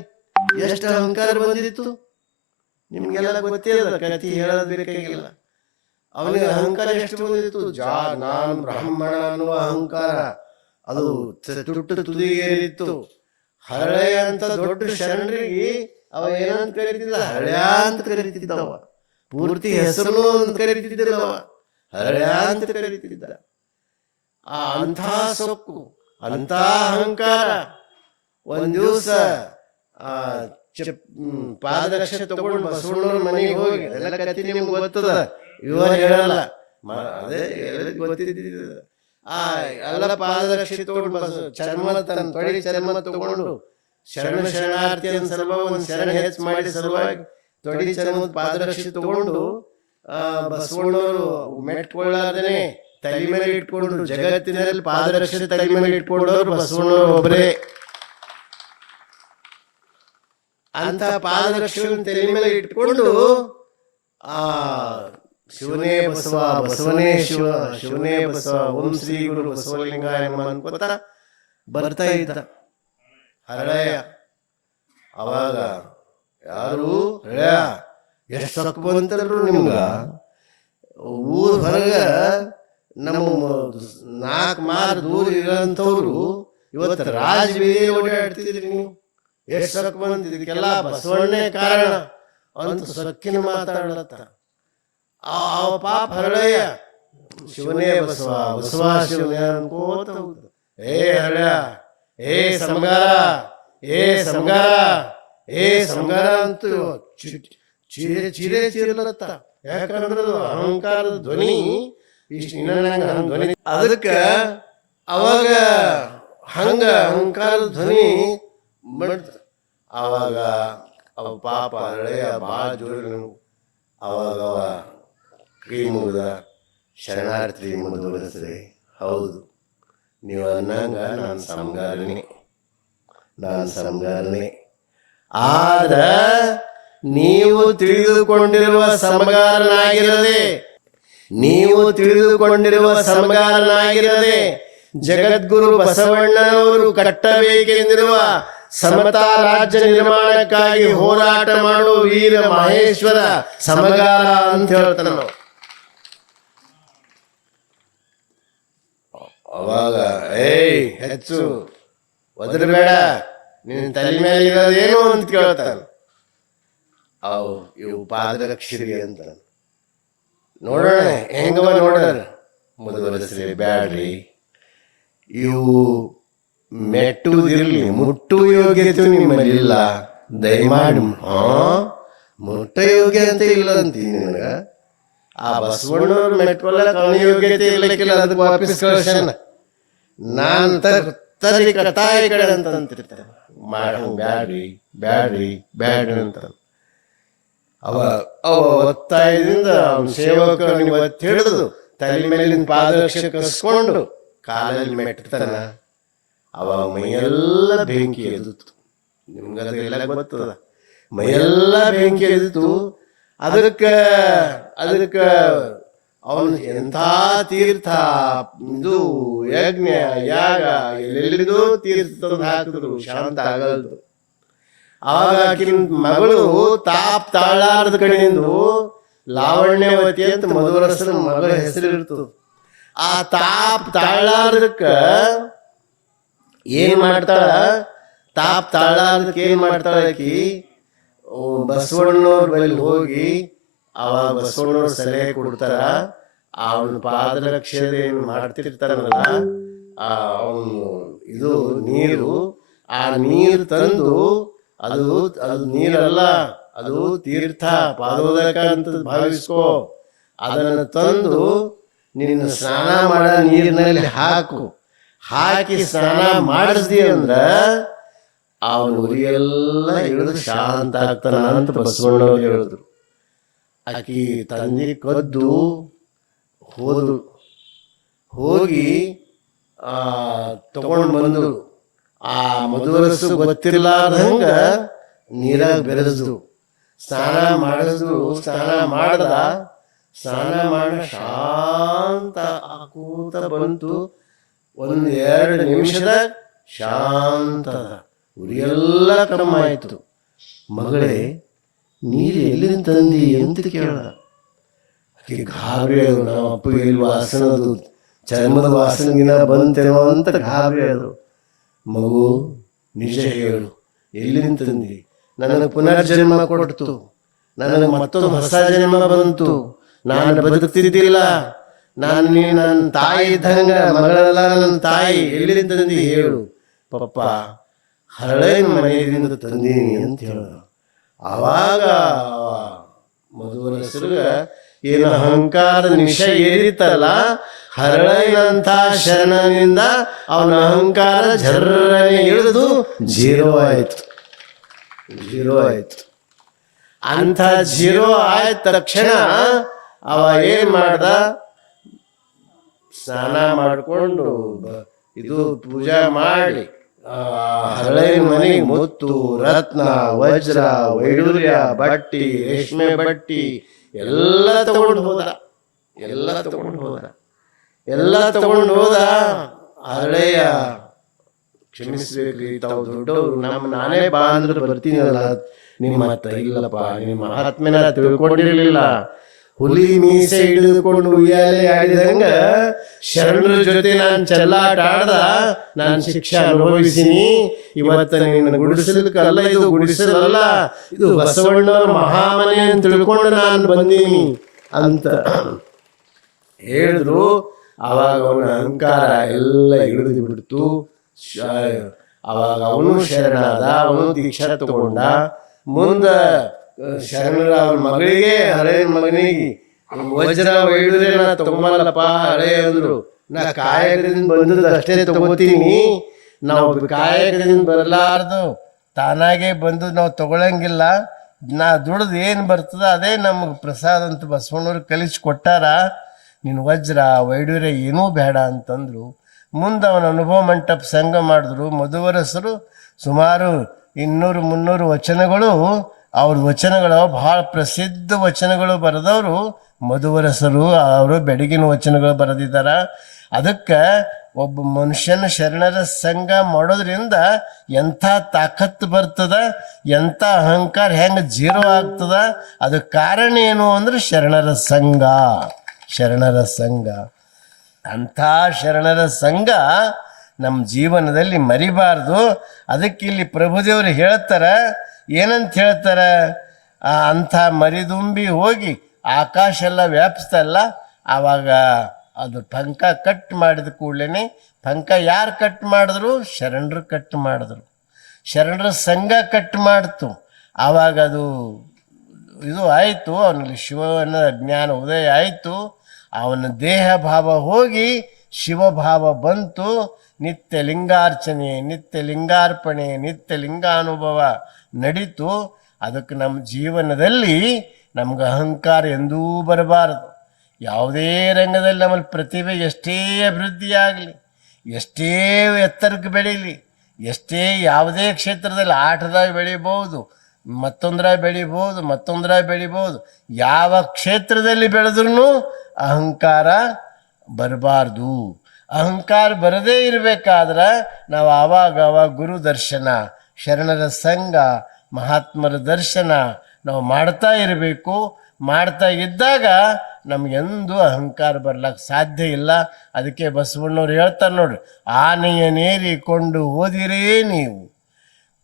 ಎಷ್ಟು ಅಹಂಕಾರ ಬಂದಿತ್ತು ನಿಮ್ಗೆಲ್ಲ ಗೊತ್ತೇ ಅದ, ಕಥೆ ಹೇಳೋದ್ ಬೇಕಾಗಿಲ್ಲ. ಅವನಿಗೆ ಅಹಂಕಾರ ಎಷ್ಟು ಬಂದಿತ್ತು, ನಾನು ಬ್ರಾಹ್ಮಣ ಅನ್ನುವ ಅಹಂಕಾರ ಅದು ತುಟ್ಟು ತುದಿಗೇರಿತ್ತು. ಹರಳೆ ಅಂತ ದೊಡ್ಡ ಶರಣರಿಗೆ ಅವ ಏನಂತ ಕರೀತಿದ್ದ, ಹಳ್ಯ ಅಂತ ಕರೀತಿದ್ದವ. ಪೂರ್ತಿ ಹೆಸರು ಅಂತ ಕರೀತಿದ್ದವ, ಹರಳ್ಯ ಅಂತ ಕರೀತಿದ್ದ. ಅಂಥ ಸೊಕ್ಕು, ಅಂಥ ಅಹಂಕಾರ. ಒಂದ್ ದಿವಸ ಪಾದರಕ್ಷೆ ತಗೊಂಡು ಬಸವಣ್ಣವ್ರ ಮನೆಗೆ ಹೋಗಿ, ಅದೆಲ್ಲ ಕತ್ತಿ ನಿಮ್ಗೆ ಗೊತ್ತದ, ಇವಾಗ ಹೇಳಲ್ಲ, ಅದೇ ಗೊತ್ತಿದ್ದ. ಎಲ್ಲ ಪಾದರಕ್ಷೆ ತಗೊಂಡು ಚರ್ಮನ ತನ್ನ ತೊಡಿ ಚರ್ಮನ ತಗೊಂಡು ಶರಣಾರ್ಥಿ ಅಂತ ಸಲುವಾಗಿ ಒಂದು ಶರಣ ಹೆಚ್ಚು ಮಾಡಿ ಸಲುವಾಗಿ ತೊಡಿ ಚರ್ಮದ ಪಾದರಕ್ಷೆ ತಗೊಂಡು ಬಸವಣ್ಣವರು ಮೆಟ್ಕೊಳ್ಳಾರ್ದೇನೆ ತಲೆ ಮೇಲೆ ಇಟ್ಕೊಂಡು, ಜಗತ್ತಿನಲ್ಲಿ ಪಾದರಕ್ಷೆ ತಲೆ ಮೇಲೆ ಇಟ್ಕೊಂಡವ್ರು ಬಸವಣ್ಣವ್ರು ಒಬ್ಬರೇ. ಅಂತ ಪಾದರಕ್ಷೆಯನ್ನು ತಲೆ ಮೇಲೆ ಇಟ್ಕೊಂಡು ಶಿವನೇ ಬಸವ, ಬಸವನೇ ಶಿವ, ಶಿವನೇ ಬಸವ, ಓಂ ಶ್ರೀ ಗುರು ಬಸವಲಿಂಗಾಯ ನಮಃ ಅನ್ಕೋತ ಬರ್ತಾ ಇದ್ದ ಹರಳಯ್ಯ. ಅವಾಗ ಯಾರು ಹರಳಯ್ಯ ಎಷ್ಟು ಸೊಕ್ಕ ಬಂತಲ್ರು ನಿಮ್ಗ, ಊರ್ ಹೊರಗ ನಮ್ಮ 4 ಮಾರ್ ದೂರ ಇರೋಂಥವ್ರು ಇವತ್ತು ರಾಜಬೀದಿ ಓಡಾಡ್ತಿದ್ರಿ ನೀವು. ಎಷ್ಟು ಸೊಕ್ಕ ಬಂತ, ಇದಕ್ಕೆಲ್ಲ ಬಸವಣ್ಣೇ ಕಾರಣ ಅಂತ ಸೊಕ್ಕಿನ ಮಾತಾಡಲತ್ತ. ಆ ಪಾಪ ಹರಳಯ್ಯ ಶಿವನೇ ಬಸವ, ಬಸವ ಶಿವನೇ ಅನ್ಕೋತ ಹೋಗ್ತ. ಏ ಹರಳ್ಯ, ಏ ಸಮಗಾರ, ಏ ಸಮಗಾರ, ಏ ಸಮಗಾರ ಅಂತೂ ಚಿರೆ ಚಿರಲತ್ತ. ಯಾಕಂದ್ರೆ ಅಹಂಕಾರದ ಧ್ವನಿ ಇಷ್ಟು ಧ್ವನಿ. ಅದಕ್ಕ ಅವಾಗ ಹಂಗ ಅಹಂಕಾರದ ಧ್ವನಿ ಮಾಡ್ತ. ಅವಾಗ ಅವ ಪಾಪ ಹಳೆಯ ಭಾಳ ಜೋರಿ. ಅವಾಗ ಅವ ಕೈ ಮುಗ್ದ, ಶರಣಾರ್ಥಿ ಮುಂದುವರೆಸ್ರಿ. ಹೌದು, ನೀವು ಅನ್ನಂಗ ನಾನು ಸಮಗಾರನೇ. ಆದ ನೀವು ತಿಳಿದುಕೊಂಡಿರುವ ಸಮಗಾರನಾಗಿರದೆ ಜಗದ್ಗುರು ಬಸವಣ್ಣನವರು ಕಟ್ಟಬೇಕೆಂದಿರುವ ಸಮತಾ ರಾಜ್ಯ ನಿರ್ಮಾಣಕ್ಕಾಗಿ ಹೋರಾಟ ಮಾಡುವ ವೀರ ಮಹೇಶ್ವರ ಸಮಗಾರ ಅಂತ ಹೇಳ್ತಾನ. ಅವಾಗ ಹೆಚ್ಚು ಒದರಬೇಡ, ನಿನ್ನ ತಲೆ ಮೇಲೆ ಇರೋದೇನು ಅಂತ ಕೇಳ್ತಾನ. ಇವು ಪಾದರಕ್ಷಿಗೆ ಅಂತ ನೋಡೋಣ ಹೆಂಗವ ನೋಡ್ರ. ಮುಂದುವರೆಸ್ರಿ ಬ್ಯಾಡ್ರಿ, ಇವು ಮೆಟ್ಟುವುದಿರ್ಲಿ, ಮುಟ್ಟುವ ಯೋಗ್ಯತೆ ನಿಮ್ಮಲ್ಲಿ ಇಲ್ಲ. ದಯಮಾಡಿ ಮುಟ್ಟ ಯೋಗ್ಯ ಅಂತ ಇಲ್ಲ ಅಂತೀನಿ ನಿನಗ. ಆ ಬಸವಣ್ಣವ್ರು ಮೆಟ್ಕೊಲ್ಲಕ ಅವನ ಯೋಗ್ಯತೆ ಇರ್ಲಿಕ್ಕಿಲ್ಲ, ಅದಕ್ಕೆ ವಾಪಸ್ ಕಳ್ಸಣ. ನಾನ್ ತರಿ ತಾಯಿ ಕಡೆ ಅಂತ ಅಂತಿರ್ತಾರೆ. ಬ್ಯಾಡ್ರಿ ಅಂತ ಅವ ಒತ್ತಾಯದಿಂದ ಅವನ ಸೇವಕನಿಗೆ ಒತ್ತಿ ಹಿಡಿದು ತಲೆ ಮೇಲಿನ ಪಾದರಕ್ಷೆ ಕಸ್ಕೊಂಡು ಕಾಲಲ್ಲಿ ಮೆಟ್ಟತನ ಅವ ಮೈಯೆಲ್ಲ ಬೆಂಕಿ ಎದ್ದಿತು. ನಿಮ್ಗದೆಲ್ಲ ಗೊತ್ತದ, ಮೈಯೆಲ್ಲ ಬೆಂಕಿ ಎದ್ದಿತು. ಅದಕ್ಕೆ ಅವನು ಎಂಥ ತೀರ್ಥ, ಇದು ಯಜ್ಞ ಯಾಗ ಎಲ್ಲೆಲ್ಲಿದೋ ತೀರ್ಥ ತಂದು ಹಾಕಿದ್ರು, ಶಾಂತ ಆಗಲ್ದು. ಆವಾಗ ಆಕಿನ ಮಗಳು ತಾಳಾರದ ಕಡೆಯಿಂದ ಲಾವಣ್ಯವತಿ ಅಂತ ಮಧುವರಸನ ಮಗಳ ಹೆಸರು ಇರ್ತದ. ಆ ತಾಳಾರ್ದಕ್ಕ ಏನ್ ಮಾಡ್ತಾಳ, ತಾಳಾರ್ದಕ್ಕೆ ಏನ್ ಮಾಡ್ತಾಳ ಆಕಿ, ಬಸವಣ್ಣವ್ರ ಬಳಿ ಹೋಗಿ ಅವಾಗ ಬಸವಣ್ಣವ್ರ ಸಲಹೆ ಕೊಡ್ತಾರ. ಅವನ ಪಾದರಕ್ಷೆ ಏನ್ ಮಾಡ್ತಿರ್ತಾರಲ್ಲ, ಅವನು ಇದು ನೀರು, ಆ ನೀರು ತಂದು ಅದು ನೀರಲ್ಲ, ಅದು ತೀರ್ಥ ಪಾದೋದಕ ಅಂತ ಭಾವಿಸ್ಕೋ. ಅದನ್ನು ತಂದು ನಿನ್ನ ಸ್ನಾನ ಮಾಡೋ ನೀರಿನಲ್ಲಿ ಹಾಕಿ ಸ್ನಾನ ಮಾಡಿಸ್ದಿ ಅಂದ್ರ ಅವನ ಉರಿಯೆಲ್ಲ ಇಳಿದು ಶಾಂತ ಆಗ್ತಾನ ಅಂತ ಬಸವಣ್ಣವ್ರು ಹೇಳಿದ್ರು. ಆಕಿ ತಂದಿ ಕದ್ದು ಹೋಗಿ ತಗೊಂಡು ಬಂದು ಆ ಮಧುವರಸು ಗೊತ್ತಿರ್ಲಾರ್ದಂಗ ನೀರಾಗ ಬೆರೆಸ್ದು ಸ್ನಾನ ಮಾಡ್ದ. ಸ್ನಾನ ಮಾಡಿ ಶಾಂತ ಆಕೂತ ಬಂತು. 1-2 ನಿಮಿಷದಾಗ ಶಾಂತ, ಉರಿಯೆಲ್ಲ ಕಡಿಮೆ ಆಯ್ತು. ಮಗಳೇ, ನೀರು ಎಲ್ಲಿಂದ ತಂದಿ ಅಂತ ಕೇಳ. ಗಾಬರಿ ಅದು, ನಮ್ಮ ಅಪ್ಪಗೆ ಎಲ್ಲಿ ವಾಸನದು, ಚರ್ಮದ ವಾಸನೆಗಿನ ಬಂತೇನೋ ಅಂತ ಗಾಬರಿ ಅದು. ಮಗು, ನಿಜ ಹೇಳು, ಎಲ್ಲಿಂದ ತಂದಿ? ನನಗೆ ಪುನರ್ಜನ್ಮ ಕೊಡ್ತು, ನನಗೆ ಮತ್ತೊಂದು ಹೊಸ ಜನ್ಮ ಬಂತು, ನಾನು ಬದುಕ್ತಿದ್ದಿಲ್ಲ, ನನ್ನ ತಾಯಿ ಇದ್ದಂಗ ಮಗಳೆಲ್ಲ ನನ್ನ ತಾಯಿ. ಎಲ್ಲಿಂದ ತಂದಿ ಹೇಳು? ಪಪ್ಪ, ಹರಳಿನ ಮನೆಯಿಂದ ತಂದೀನಿ ಅಂತ ಹೇಳಿದ್ರು. ಆವಾಗ ಮಧುವರಸರಿಗೆ ಏನು ಅಹಂಕಾರದ ನಿಶ ಏರಿತಲ್ಲ, ಹರಳಿನಂಥ ಶರಣನಿಂದ ಅವನ ಅಹಂಕಾರ ಜರ್ರನೆ ಇಳಿದು ಜೀರೋ ಆಯ್ತು. ಅಂಥ ಜೀರೋ ಆಯ್ತ ತಕ್ಷಣ ಅವ ಏನ್ ಮಾಡ್ದ, ಸ್ನಾನ ಮಾಡಿಕೊಂಡು ಇದು ಪೂಜಾ ಮಾಡಿ ಹರಳಿನ ಮನೆಗೆ ಮುತ್ತು, ರತ್ನ, ವಜ್ರ, ವೈಡೂರ್ಯ, ಬಟ್ಟಿ, ರೇಷ್ಮೆ ಬಟ್ಟಿ ಎಲ್ಲ ತಗೊಂಡು ಹೋದ. ಹರಳೆಯ ಕ್ಷಮಿಸ್ಬೇಕ್ರಿ, ತಾವು ದೊಡ್ಡವರು, ನಾನೇ ಬಾ ಅಂದ್ರೆ ಬರ್ತೀನಲ್ಲ, ನಿಮ್ಮ ಹತ್ತ ಇಲ್ಲಪ್ಪ, ನಿಮ್ಮ ಮಹಾತ್ಮೆನ ತಿಳ್ಕೊಂಡಿರ್ಲಿಲ್ಲ. ಹುಲಿ ಮೀಸೆ ಹಿಡಿದುಕೊಂಡು ಉಯ್ಯಾಲೆ ಆಡಿದಂಗ ಶರಣರ ಜೊತೆ ನಾನು ಚೆಲ್ಲಾಟ ಆಡ್ದ, ನಾನು ಶಿಕ್ಷೆ ಅನುಭವಿಸಿನಿ. ಇವತ್ತ ನಿನ್ನ ಗುಡಿಸಲಕ್ಕಲ್ಲ, ಇದು ಗುಡಿಸಲಲ್ಲ, ಇದು ಬಸವಣ್ಣವ್ರ ಮಹಾಮನೆ ಅಂತ ತಿಳ್ಕೊಂಡು ನಾನು ಬಂದೀನಿ ಅಂತ ಹೇಳಿದ್ರು. ಅವಾಗ ಅವನ ಅಹಂಕಾರ ಎಲ್ಲ ಹಿಡಿದು ಬಿಡ್ತು. ಅವಾಗ ಅವನು ಶರಣಾದ, ಅವನು ದೀಕ್ಷಾ ತಗೊಂಡ. ಮುಂದ ಶರಣರ ಅವನ ಮಗಳಿಗೆ, ಹಳೆಯ ಮಗನಿಗೆ ವಜ್ರ ವೈಡೂರ್ಯ ನಾ ತಗೊಂಬಲ್ಲಪ್ಪ ಹಳೆ ಅಂದ್ರು. ನಾ ಕಾಯಕದಿಂದ ಬಂದದ್ದು ಅಷ್ಟೇ ತಗೋತೀನಿ, ನಾವು ಕಾಯಕದಿಂದ ಬರಲಾರ್ದು ತಾನಾಗೆ ಬಂದು ನಾವು ತಗೊಳಂಗಿಲ್ಲ. ನಾ ದುಡ್ದು ಏನು ಬರ್ತದ ಅದೇ ನಮಗೆ ಪ್ರಸಾದ ಅಂತ ಬಸವಣ್ಣವ್ರು ಕಲಿಸ್ಕೊಟ್ಟಾರ. ನೀನು ವಜ್ರ ವೈಡೂರ್ಯ ಏನೂ ಬೇಡ ಅಂತಂದ್ರು. ಮುಂದೆ ಅವನ ಅನುಭವ ಮಂಟಪ ಸಂಘ ಮಾಡಿದ್ರು. ಮಧುವರಸರು ಸುಮಾರು 200-300 ವಚನಗಳು, ಅವ್ರ ವಚನಗಳು ಭಾಳ ಪ್ರಸಿದ್ಧ ವಚನಗಳು ಬರೆದವರು ಮಧುವರಸರು. ಅವರು ಬೆಡಗಿನ ವಚನಗಳು ಬರೆದಿದ್ದಾರ. ಅದಕ್ಕೆ ಒಬ್ಬ ಮನುಷ್ಯನ ಶರಣರ ಸಂಘ ಮಾಡೋದ್ರಿಂದ ಎಂಥ ತಾಕತ್ತು ಬರ್ತದ, ಎಂಥ ಅಹಂಕಾರ ಹೆಂಗೆ ಜೀರೋ ಆಗ್ತದ. ಅದಕ್ಕೆ ಕಾರಣ ಏನು ಅಂದ್ರೆ ಶರಣರ ಸಂಘ. ಅಂಥ ಶರಣರ ಸಂಘ ನಮ್ಮ ಜೀವನದಲ್ಲಿ ಮರಿಬಾರ್ದು. ಅದಕ್ಕೆ ಇಲ್ಲಿ ಪ್ರಭುದೇವರು ಹೇಳ್ತಾರೆ, ಏನಂತ ಹೇಳ್ತಾರೆ, ಅಂಥ ಮರಿದುಂಬಿ ಹೋಗಿ ಆಕಾಶ ಎಲ್ಲ ವ್ಯಾಪಿಸ್ತಲ್ಲ, ಆವಾಗ ಅದು ಪಂಕ ಕಟ್ ಮಾಡಿದ ಕೂಡಲೇ, ಪಂಕ ಯಾರು ಕಟ್ ಮಾಡಿದ್ರು? ಶರಣರು ಕಟ್ ಮಾಡಿದ್ರು. ಶರಣರ ಸಂಘ ಕಟ್ ಮಾಡ್ತು. ಆವಾಗ ಅದು ಇದು ಆಯಿತು, ಅವನಲ್ಲಿ ಶಿವನ ಜ್ಞಾನ ಉದಯ ಆಯಿತು. ಅವನ ದೇಹ ಭಾವ ಹೋಗಿ ಶಿವಭಾವ ಬಂತು. ನಿತ್ಯ ಲಿಂಗಾರ್ಚನೆ, ನಿತ್ಯ ಲಿಂಗಾರ್ಪಣೆ, ನಿತ್ಯ ಲಿಂಗಾನುಭವ ನಡೀತು. ಅದಕ್ಕೆ ನಮ್ಮ ಜೀವನದಲ್ಲಿ ನಮ್ಗೆ ಅಹಂಕಾರ ಎಂದೂ ಬರಬಾರದು. ಯಾವುದೇ ರಂಗದಲ್ಲಿ ನಮ್ಮಲ್ಲಿ ಪ್ರತಿಭೆ ಎಷ್ಟೇ ಅಭಿವೃದ್ಧಿಯಾಗಲಿ, ಎಷ್ಟೇ ಎತ್ತರಕ್ಕೆ ಬೆಳೀಲಿ, ಎಷ್ಟೇ ಯಾವುದೇ ಕ್ಷೇತ್ರದಲ್ಲಿ ಆಟದಾಗ ಬೆಳಿಬೋದು, ಮತ್ತೊಂದರಾಗ ಬೆಳಿಬೋದು. ಯಾವ ಕ್ಷೇತ್ರದಲ್ಲಿ ಬೆಳೆದ್ರೂ ಅಹಂಕಾರ ಬರಬಾರ್ದು. ಅಹಂಕಾರ ಬರದೇ ಇರಬೇಕಾದ್ರೆ ನಾವು ಆವಾಗ ಗುರು ದರ್ಶನ, ಶರಣರ ಸಂಘ, ಮಹಾತ್ಮರ ದರ್ಶನ ನಾವು ಮಾಡ್ತಾ ಇರಬೇಕು. ಮಾಡ್ತಾ ಇದ್ದಾಗ ನಮಗೆಂದೂ ಅಹಂಕಾರ ಬರ್ಲಿಕ್ಕೆ ಸಾಧ್ಯ ಇಲ್ಲ. ಅದಕ್ಕೆ ಬಸವಣ್ಣವ್ರು ಹೇಳ್ತಾರೆ ನೋಡ್ರಿ, ಆನೆಯ ನೇರಿಕೊಂಡು ಹೋದಿರೇ ನೀವು,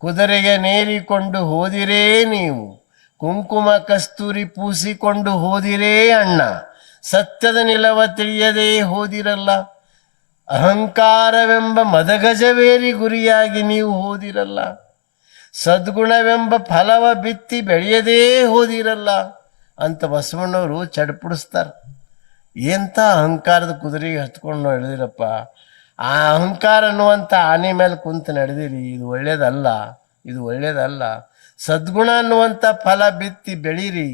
ಕುದುರೆಗೆ ನೇರಿಕೊಂಡು ಹೋದಿರೇ ನೀವು, ಕುಂಕುಮ ಕಸ್ತೂರಿ ಪೂಸಿಕೊಂಡು ಹೋದಿರೇ ಅಣ್ಣ, ಸತ್ಯದ ನಿಲವ ತಿಳಿಯದೇ ಹೋದಿರಲ್ಲ, ಅಹಂಕಾರವೆಂಬ ಮದಗಜವೇರಿ ಗುರಿಯಾಗಿ ನೀವು ಹೋದಿರಲ್ಲ, ಸದ್ಗುಣವೆಂಬ ಫಲವ ಬಿತ್ತಿ ಬೆಳೆಯದೇ ಹೋದಿರಲ್ಲ ಅಂತ ಬಸವಣ್ಣವರು ಚಡ್ಪಡಿಸ್ತಾರೆ. ಎಂಥ ಅಹಂಕಾರದ ಕುದುರೆಗೆ ಹತ್ಕೊಂಡು ನಡೆದಿರಪ್ಪ, ಆ ಅಹಂಕಾರ ಅನ್ನುವಂಥ ಆನೆ ಮೇಲೆ ಕುಂತು ನಡೆದಿರಿ, ಇದು ಒಳ್ಳೇದಲ್ಲ. ಸದ್ಗುಣ ಅನ್ನುವಂಥ ಫಲ ಬಿತ್ತಿ ಬೆಳೀರಿ,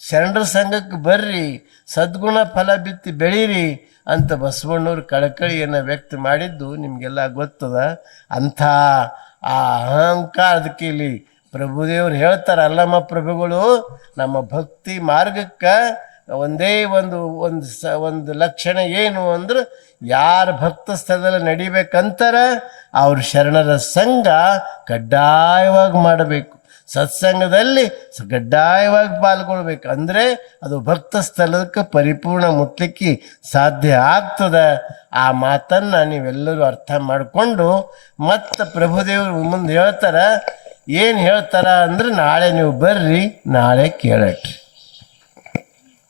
ಶರಣರ ಸಂಘಕ್ಕೆ ಬರ್ರಿ, ಸದ್ಗುಣ ಫಲ ಬಿತ್ತಿ ಬೆಳೀರಿ ಅಂತ ಬಸವಣ್ಣವ್ರು ಕಳಕಳಿಯನ್ನು ವ್ಯಕ್ತ ಮಾಡಿದ್ದು ನಿಮಗೆಲ್ಲ ಗೊತ್ತದ. ಅಂಥ ಆ ಅಹಂಕಾರದಕ್ಕೆ ಇಲ್ಲಿ ಪ್ರಭುದೇವರು ಹೇಳ್ತಾರೆ, ಅಲ್ಲಮ್ಮ ಪ್ರಭುಗಳು, ನಮ್ಮ ಭಕ್ತಿ ಮಾರ್ಗಕ್ಕೆ ಒಂದೇ ಒಂದು ಲಕ್ಷಣ ಏನು ಅಂದ್ರೆ, ಯಾರು ಭಕ್ತ ಸ್ಥಳದಲ್ಲಿ ನಡಿಬೇಕಂತಾರ ಅವ್ರು ಶರಣರ ಸಂಘ ಕಡ್ಡಾಯವಾಗಿ ಮಾಡಬೇಕು, ಸತ್ಸಂಗದಲ್ಲಿ ಕಡ್ಡಾಯವಾಗಿ ಪಾಲ್ಗೊಳ್ಬೇಕು. ಅಂದರೆ ಅದು ಭಕ್ತ ಸ್ಥಳಕ್ಕೆ ಪರಿಪೂರ್ಣ ಮುಟ್ಲಿಕ್ಕೆ ಸಾಧ್ಯ ಆಗ್ತದೆ. ಆ ಮಾತನ್ನು ನೀವೆಲ್ಲರೂ ಅರ್ಥ ಮಾಡಿಕೊಂಡು ಮತ್ತು ಪ್ರಭುದೇವರು ಮುಂದೆ ಹೇಳ್ತಾರೆ. ಏನು ಹೇಳ್ತಾರ ಅಂದ್ರೆ, ನಾಳೆ ನೀವು ಬರ್ರಿ, ನಾಳೆ ಕೇಳಟ್ರಿ.